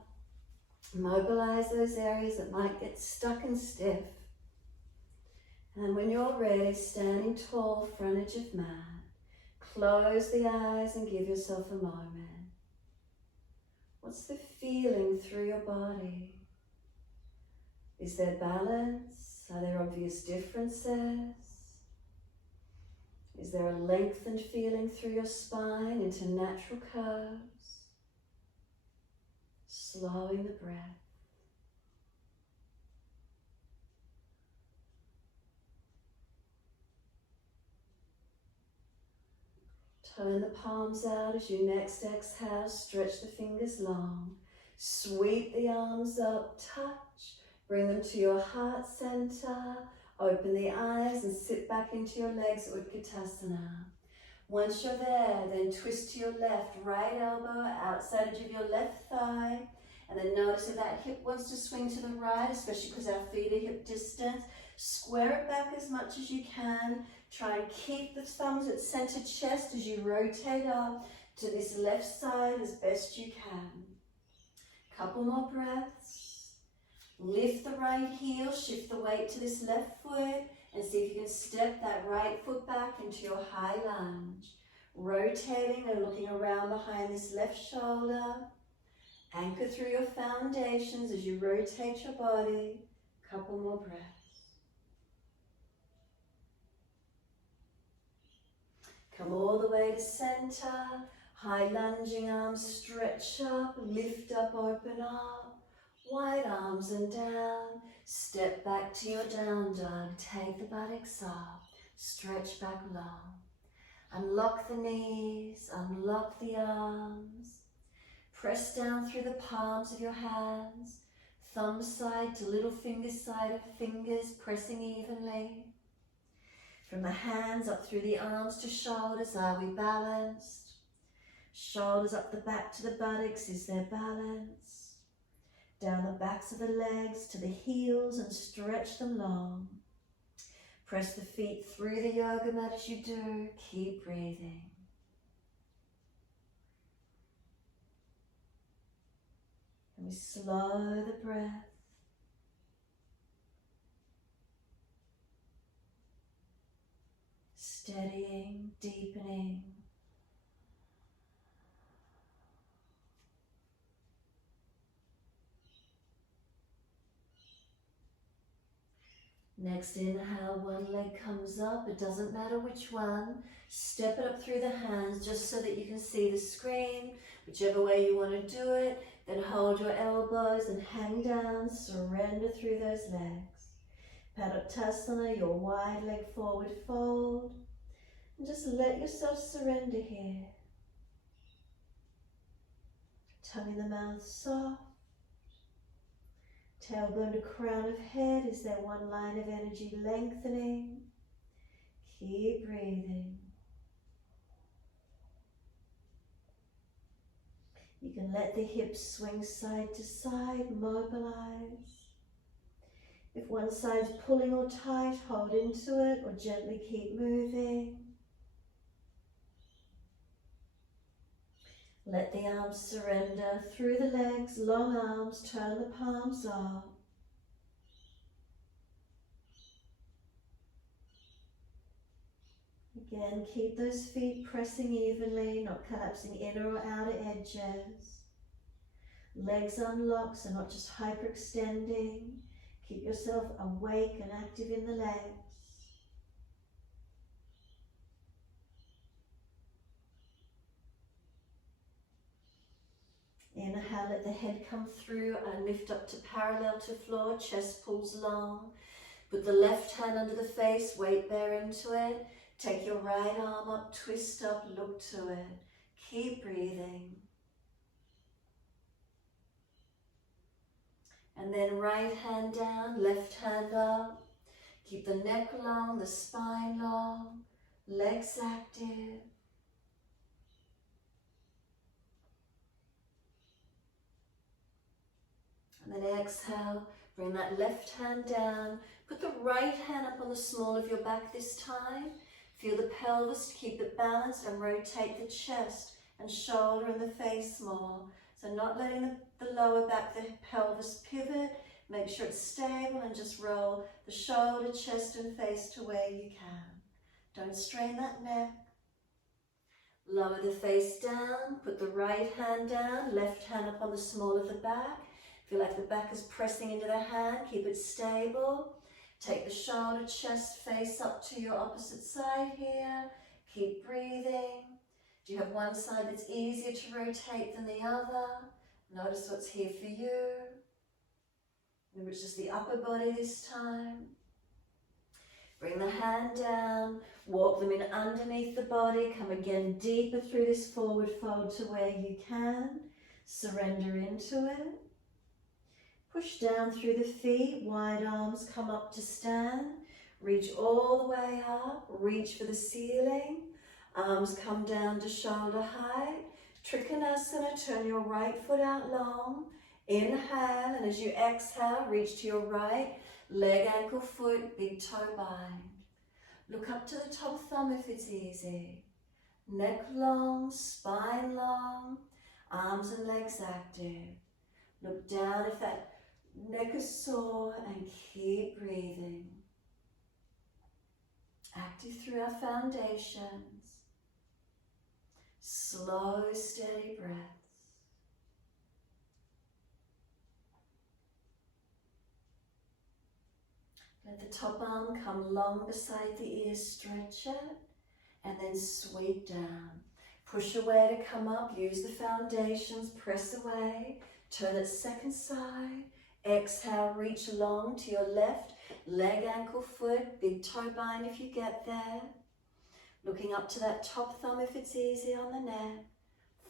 Mobilize those areas that might get stuck and stiff. And when you're ready, standing tall, front edge of mat, close the eyes and give yourself a moment. What's the feeling through your body? Is there balance? Are there obvious differences? Is there a lengthened feeling through your spine into natural curves? Slowing the breath. Turn the palms out as you next exhale, stretch the fingers long. Sweep the arms up, touch, bring them to your heart center. Open the eyes and sit back into your legs, Utkatasana. Once you're there, then twist to your left, right elbow, outside edge of your left thigh. And then notice if that hip wants to swing to the right, especially because our feet are hip distance. Square it back as much as you can. Try and keep the thumbs at center chest as you rotate up to this left side as best you can. Couple more breaths. Lift the right heel, shift the weight to this left foot, and see if you can step that right foot back into your high lunge. Rotating and looking around behind this left shoulder. Anchor through your foundations as you rotate your body. Couple more breaths. Come all the way to center. High lunging arms, stretch up, lift up, open up. Wide arms and down. Step back to your down dog. Take the buttocks up. Stretch back long. Unlock the knees, unlock the arms. Press down through the palms of your hands. Thumb side to little finger side of fingers, pressing evenly. From the hands up through the arms to shoulders, are we balanced? Shoulders up the back to the buttocks, is there balance? Down the backs of the legs to the heels and stretch them long. Press the feet through the yoga mat as you do. Keep breathing. And we slow the breath. Steadying, deepening. Next inhale, one leg comes up. It doesn't matter which one. Step it up through the hands just so that you can see the screen. Whichever way you want to do it. Then hold your elbows and hang down. Surrender through those legs. Padottasana, your wide leg forward fold. And just let yourself surrender here. Tongue in the mouth soft. Tailbone to crown of head, is there one line of energy lengthening? Keep breathing. You can let the hips swing side to side, mobilize. If one side's pulling or tight, hold into it or gently keep moving. Let the arms surrender through the legs, long arms, turn the palms up. Again, keep those feet pressing evenly, not collapsing inner or outer edges. Legs unlocked, so not just hyperextending. Keep yourself awake and active in the legs. Inhale, let the head come through and lift up to parallel to floor, chest pulls long. Put the left hand under the face, weight bear into it. Take your right arm up, twist up, look to it. Keep breathing. And then right hand down, left hand up. Keep the neck long, the spine long, legs active. And then exhale, bring that left hand down. Put the right hand up on the small of your back this time. Feel the pelvis to keep it balanced and rotate the chest and shoulder and the face more. So not letting the lower back, the pelvis pivot. Make sure it's stable and just roll the shoulder, chest and face to where you can. Don't strain that neck. Lower the face down, put the right hand down, left hand up on the small of the back. Feel like the back is pressing into the hand, keep it stable. Take the shoulder, chest, face up to your opposite side here. Keep breathing. Do you have one side that's easier to rotate than the other? Notice what's here for you. Remember, it's just the upper body this time. Bring the hand down, walk them in underneath the body, come again deeper through this forward fold to where you can. Surrender into it. Push down through the feet, wide arms come up to stand. Reach all the way up, reach for the ceiling. Arms come down to shoulder height. Trikonasana, turn your right foot out long. Inhale, and as you exhale, reach to your right. Leg, ankle, foot, big toe bind. Look up to the top thumb if it's easy. Neck long, spine long, arms and legs active. Look down if that neck is sore and keep breathing. Active through our foundations. Slow, steady breaths. Let the top arm come long beside the ear, stretch it, and then sweep down. Push away to come up, use the foundations, press away, turn it second side. Exhale, reach long to your left, leg, ankle, foot, big toe bind if you get there. Looking up to that top thumb if it's easy on the neck,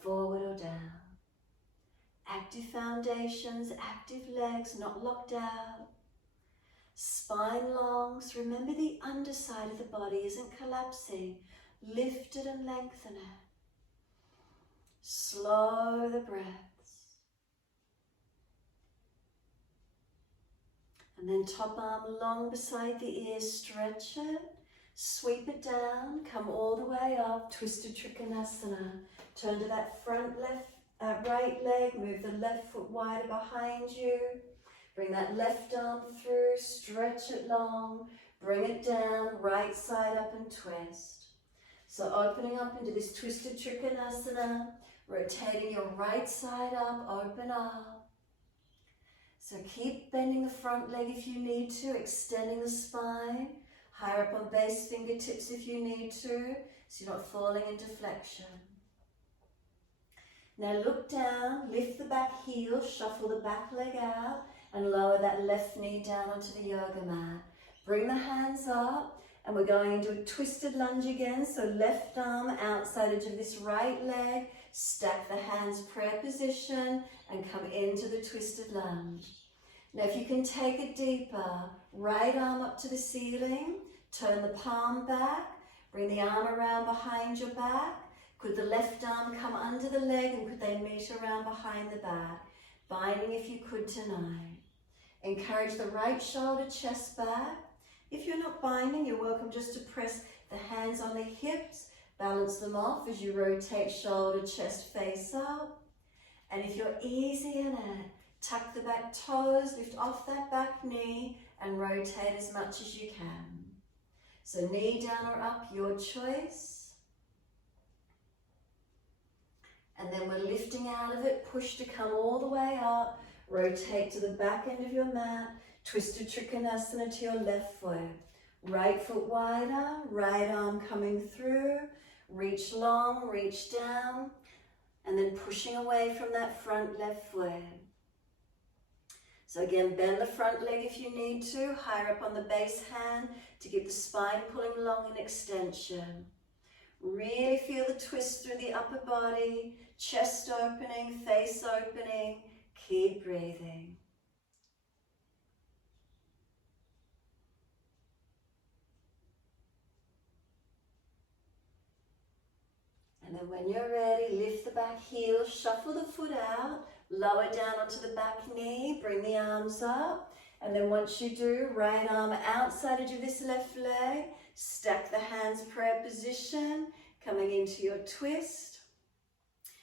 forward or down. Active foundations, active legs, not locked out. Spine long, so remember the underside of the body isn't collapsing. Lift it and lengthen it. Slow the breaths. And then top arm long beside the ear, stretch it. Sweep it down, come all the way up, twisted Trikonasana. Turn to that front right leg, move the left foot wider behind you. Bring that left arm through, stretch it long, bring it down, right side up and twist. So opening up into this twisted Trikonasana, rotating your right side up, open up. So keep bending the front leg if you need to, extending the spine, higher up on base fingertips if you need to, so you're not falling into flexion. Now look down, lift the back heel, shuffle the back leg out, and lower that left knee down onto the yoga mat. Bring the hands up, and we're going into a twisted lunge again. So left arm outside edge of this right leg, stack the hands prayer position, and come into the twisted lunge. Now if you can take it deeper, right arm up to the ceiling, turn the palm back, bring the arm around behind your back. Could the left arm come under the leg and could they meet around behind the back? Binding if you could tonight. Encourage the right shoulder, chest back. If you're not binding, you're welcome just to press the hands on the hips, balance them off as you rotate shoulder, chest, face up. And if you're easy in it, tuck the back toes, lift off that back knee and rotate as much as you can. So knee down or up, your choice. And then we're lifting out of it, push to come all the way up, rotate to the back end of your mat, twisted Trikonasana to your left foot. Right foot wider, right arm coming through, reach long, reach down, and then pushing away from that front left foot. So again, bend the front leg if you need to, higher up on the base hand to keep the spine pulling long in extension. Really feel the twist through the upper body, chest opening, face opening. Keep breathing. And then when you're ready, lift the back heel, shuffle the foot out, lower down onto the back knee, bring the arms up. And then once you do, right arm outside edge of this left leg, stack the hands, prayer position, coming into your twist.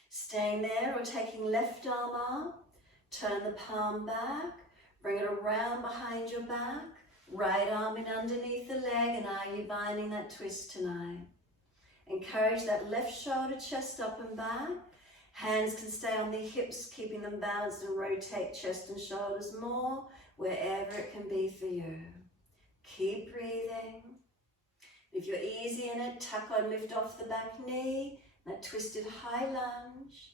Staying there or taking left arm up, turn the palm back, bring it around behind your back, right arm in underneath the leg, and are you binding that twist tonight? Encourage that left shoulder, chest up and back. Hands can stay on the hips, keeping them balanced, and rotate chest and shoulders more, wherever it can be for you. Keep breathing. If you're easy in it, tuck or lift off the back knee, that twisted high lunge.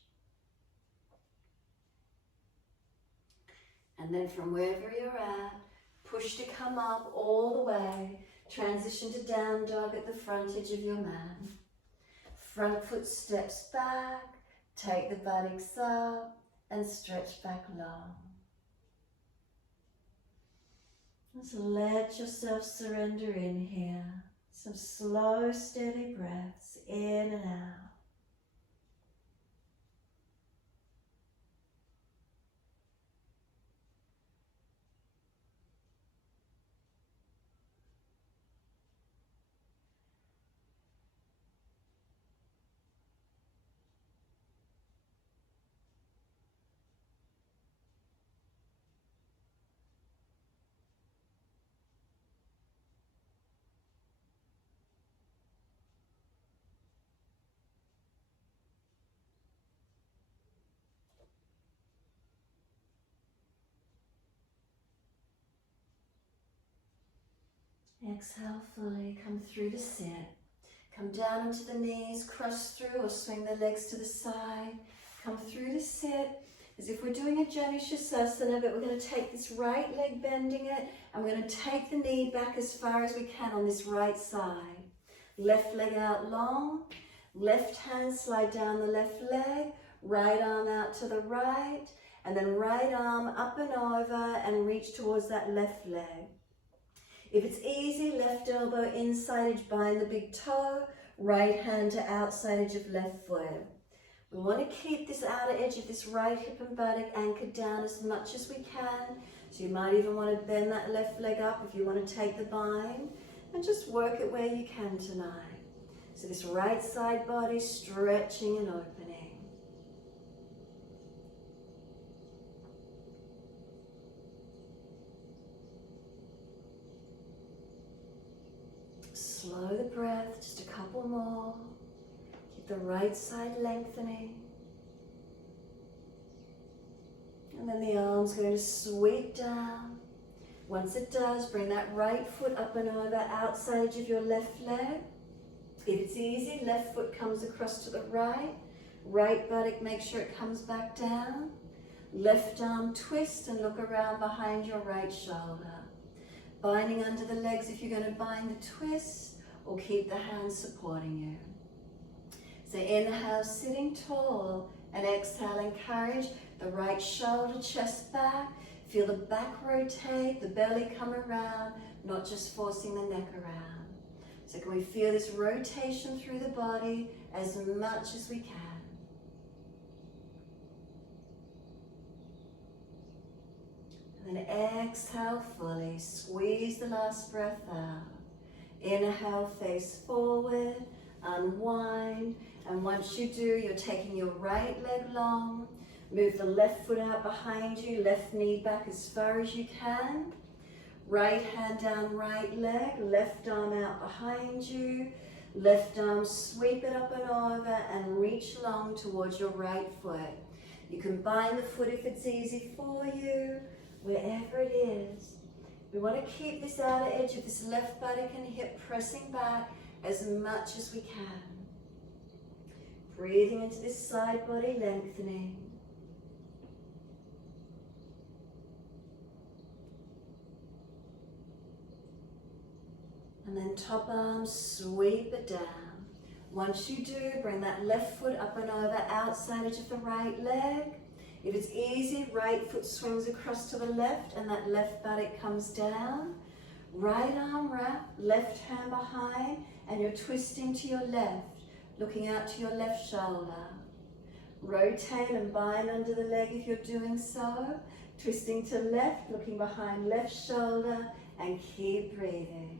And then from wherever you're at, push to come up all the way. Transition to down dog at the front edge of your mat. Front foot steps back, take the buttocks up and stretch back long. Just let yourself surrender in here. Some slow, steady breaths in and out. Exhale fully, come through to sit. Come down onto the knees, cross through or swing the legs to the side. Come through to sit as if we're doing a Janushasana, but we're going to take this right leg, bending it, and we're going to take the knee back as far as we can on this right side. Left leg out long, left hand slide down the left leg, right arm out to the right, and then right arm up and over and reach towards that left leg. If it's easy, left elbow inside edge, bind the big toe, right hand to outside edge of left foot. We want to keep this outer edge of this right hip and buttock anchored down as much as we can. So you might even want to bend that left leg up if you want to take the bind, and just work it where you can tonight. So this right side body stretching and opening. Slow the breath, just a couple more. Keep the right side lengthening. And then the arm's going to sweep down. Once it does, bring that right foot up and over, outside edge of your left leg. If it's easy, left foot comes across to the right. Right buttock, make sure it comes back down. Left arm twist and look around behind your right shoulder. Binding under the legs if you're going to bind the twist, or keep the hands supporting you. So inhale, sitting tall, and exhale, encourage the right shoulder, chest back. Feel the back rotate, the belly come around, not just forcing the neck around. So can we feel this rotation through the body as much as we can? And then exhale fully, squeeze the last breath out. Inhale, face forward, unwind, and once you do, you're taking your right leg long, move the left foot out behind you, left knee back as far as you can, right hand down right leg, left arm out behind you, left arm sweep it up and over and reach long towards your right foot. You can bind the foot if it's easy for you, wherever it is. We want to keep this outer edge of this left buttock and hip pressing back as much as we can. Breathing into this side body lengthening. And then top arm, sweep it down. Once you do, bring that left foot up and over, outside edge of the right leg. If it's easy, right foot swings across to the left and that left buttock comes down. Right arm wrap, left hand behind, and you're twisting to your left, looking out to your left shoulder. Rotate and bind under the leg if you're doing so. Twisting to left, looking behind left shoulder, and keep breathing.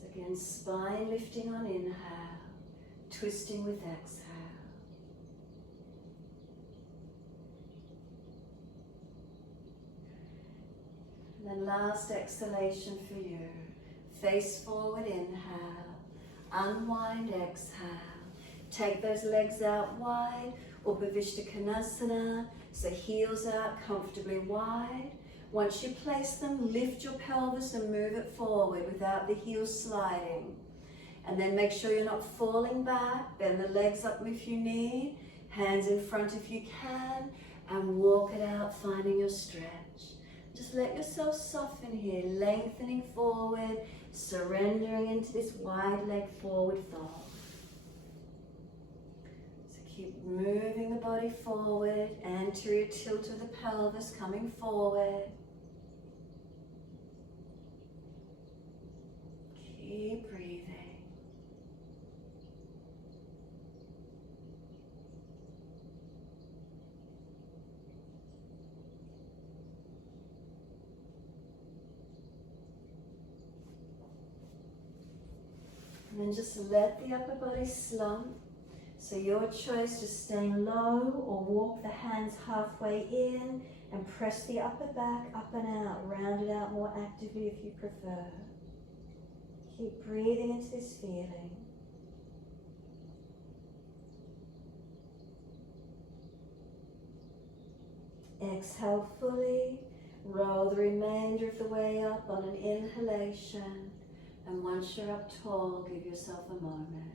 So again, spine lifting on inhale, twisting with exhale. And then last exhalation for you. Face forward, inhale. Unwind, exhale. Take those legs out wide, Upavishta Konasana, so heels out comfortably wide. Once you place them, lift your pelvis and move it forward without the heels sliding. And then make sure you're not falling back. Bend the legs up if you need, hands in front if you can, and walk it out, finding your stretch. Just let yourself soften here, lengthening forward, surrendering into this wide leg forward fold. So keep moving the body forward, anterior tilt of the pelvis coming forward. Keep breathing. And then just let the upper body slump. So your choice, just staying low or walk the hands halfway in and press the upper back up and out, round it out more actively if you prefer. Keep breathing into this feeling. Exhale fully, roll the remainder of the way up on an inhalation. And once you're up tall, give yourself a moment.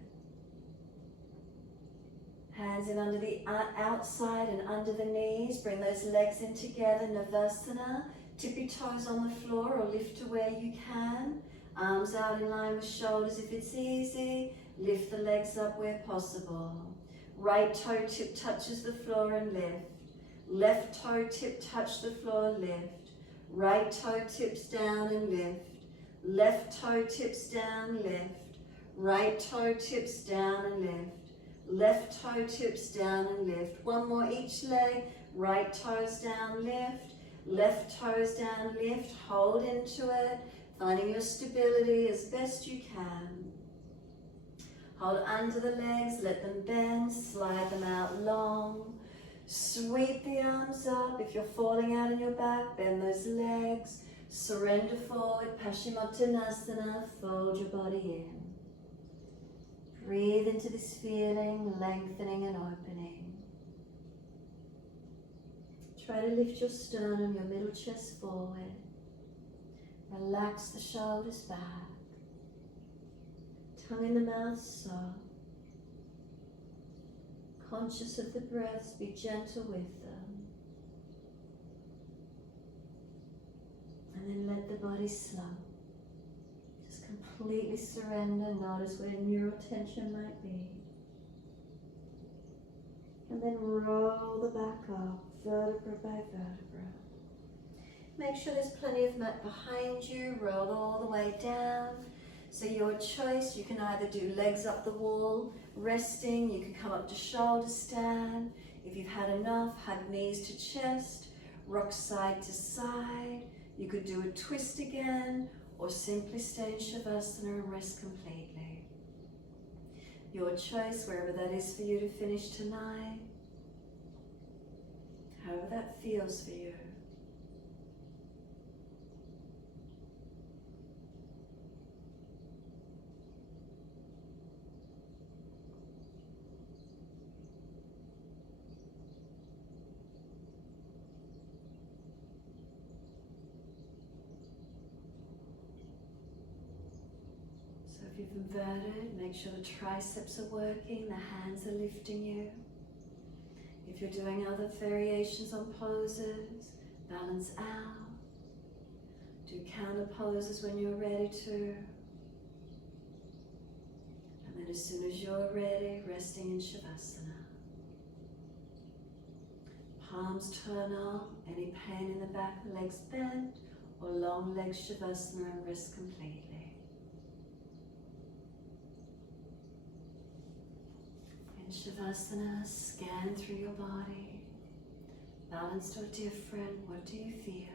Hands in under the outside and under the knees. Bring those legs in together, Navasana. Tip your toes on the floor or lift to where you can. Arms out in line with shoulders if it's easy. Lift the legs up where possible. Right toe tip touches the floor and lift. Left toe tip touch the floor, lift. Right toe tips down and lift. Left toe tips down, lift. Right toe tips down and lift. Left toe tips down and lift. One more each leg. Right toes down, lift. Left toes down, lift. Hold into it. Finding your stability as best you can. Hold under the legs. Let them bend. Slide them out long. Sweep the arms up. If you're falling out in your back, bend those legs. Surrender forward, Paschimottanasana, fold your body in. Breathe into this feeling, lengthening and opening. Try to lift your sternum, your middle chest forward. Relax the shoulders back. Tongue in the mouth soft. Conscious of the breaths, be gentle with them. And then let the body slump. Just completely surrender. Notice where neural tension might be. And then roll the back up, vertebra by vertebra. Make sure there's plenty of mat behind you. Roll all the way down. So your choice, you can either do legs up the wall, resting. You can come up to shoulder stand. If you've had enough, hug knees to chest, rock side to side. You could do a twist again, or simply stay in Shavasana and rest completely. Your choice, wherever that is for you to finish tonight. However that feels for you. If you've inverted, make sure the triceps are working, the hands are lifting you. If you're doing other variations on poses, balance out. Do counter poses when you're ready to. And then as soon as you're ready, resting in Shavasana. Palms turn up, any pain in the back, the legs bent, or long legs Shavasana and rest completely. In Shavasana, scan through your body. Balanced or different, what do you feel?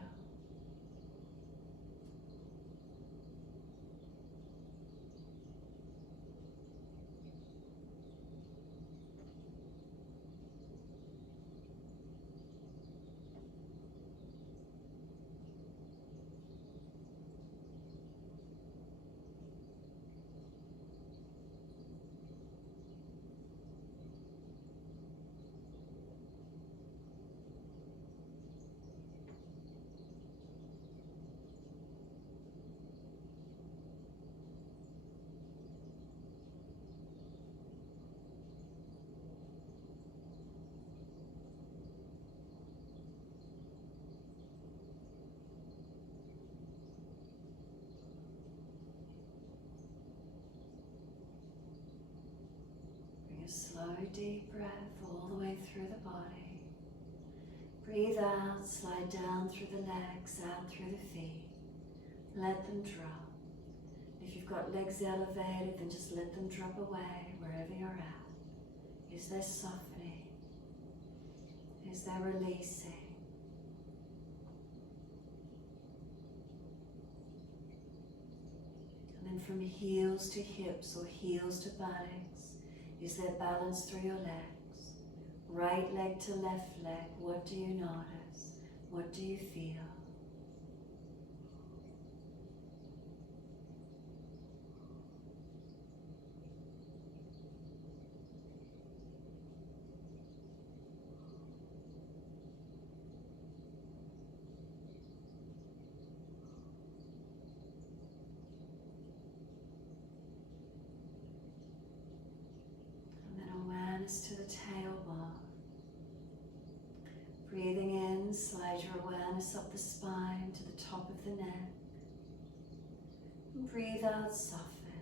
A slow, deep breath all the way through the body. Breathe out, slide down through the legs, out through the feet. Let them drop. If you've got legs elevated, then just let them drop away wherever you're at. Is there softening? Is there releasing? And then from heels to hips or heels to buttocks, is there balance through your legs? Right leg to left leg, what do you notice? What do you feel? To the tailbone. Breathing in, slide your awareness up the spine to the top of the neck. And breathe out, soften.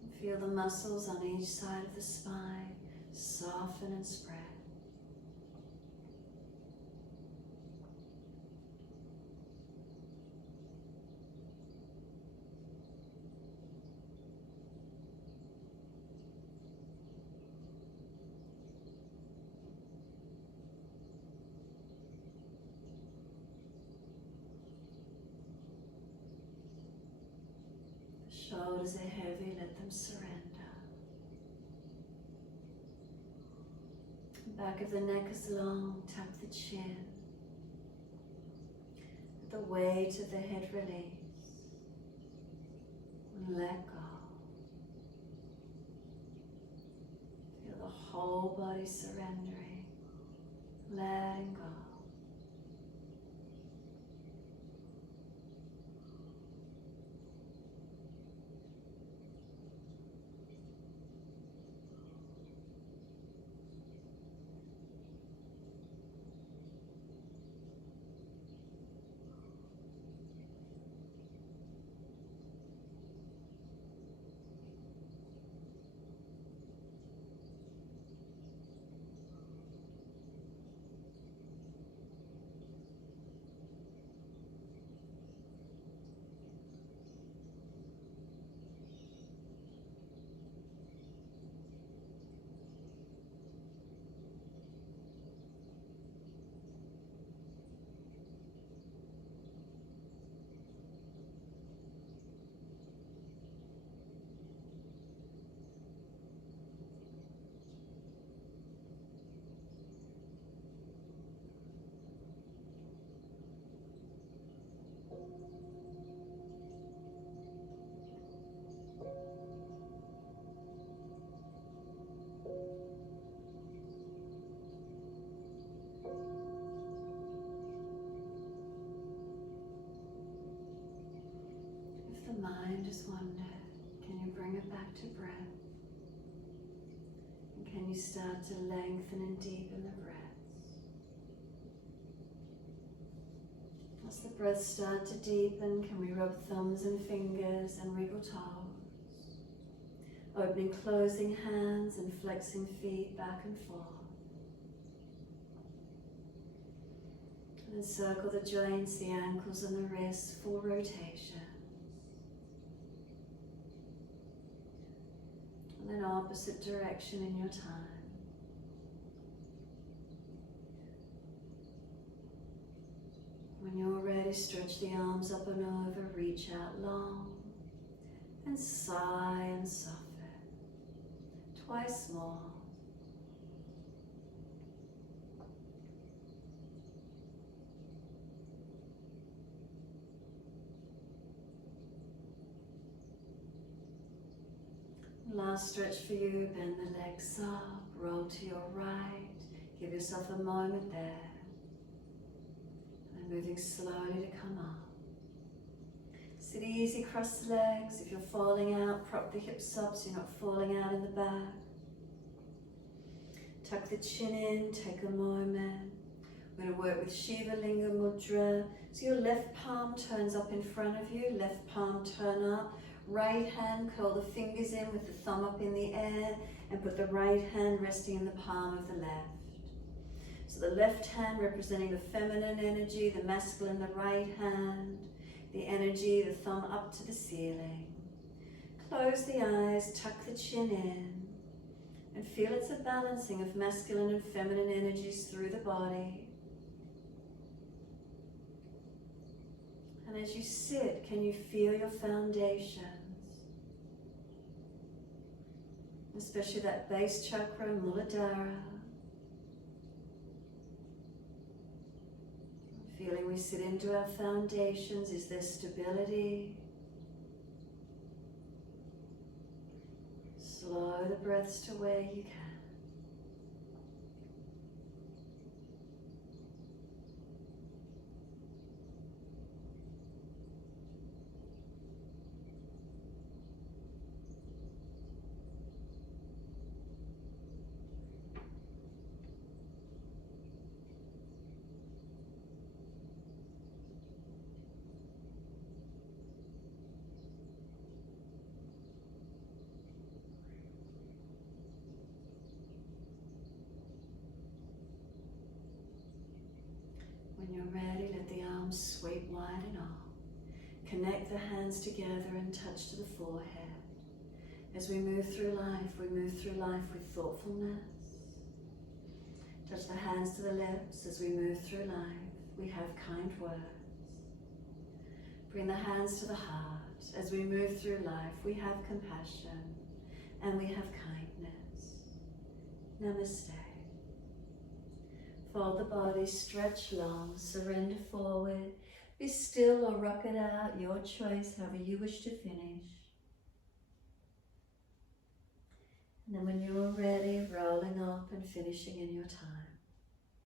And feel the muscles on each side of the spine soften and spread. Shoulders are heavy, let them surrender. Back of the neck is long, tap the chin. Let the weight of the head release. And let go. Feel the whole body surrendering, letting go. If the mind has wandered, can you bring it back to breath? And can you start to lengthen and deepen the breaths? As the breath starts to deepen, can we rub thumbs and fingers and wriggle toes? Opening, closing hands and flexing feet back and forth. And then circle the joints, the ankles and the wrists, full rotation. And then opposite direction in your time. When you're ready, stretch the arms up and over, reach out long, and sigh and soften. Twice more. Last stretch for you, bend the legs up, roll to your right, give yourself a moment there. And moving slowly to come up. Sit easy, cross the legs. If you're falling out, prop the hips up so you're not falling out in the back. Tuck the chin in, take a moment. We're going to work with Shiva Linga Mudra. So your left palm turns up in front of you, left palm turn up. Right hand, curl the fingers in with the thumb up in the air and put the right hand resting in the palm of the left. So the left hand representing the feminine energy, the masculine, the right hand, the energy, the thumb up to the ceiling. Close the eyes, tuck the chin in, and feel it's a balancing of masculine and feminine energies through the body. And as you sit, can you feel your foundations? Especially that base chakra, Muladhara. Feeling we sit into our foundations, is there stability? Slow the breaths to where you can. When you're ready, let the arms sweep wide and up. Connect the hands together and touch to the forehead. As we move through life with thoughtfulness. Touch the hands to the lips as we move through life. We have kind words. Bring the hands to the heart. As we move through life, we have compassion and we have kindness. Namaste. Fold the body, stretch long, surrender forward. Be still or rock it out, your choice, however you wish to finish. And then when you're ready, rolling up and finishing in your time.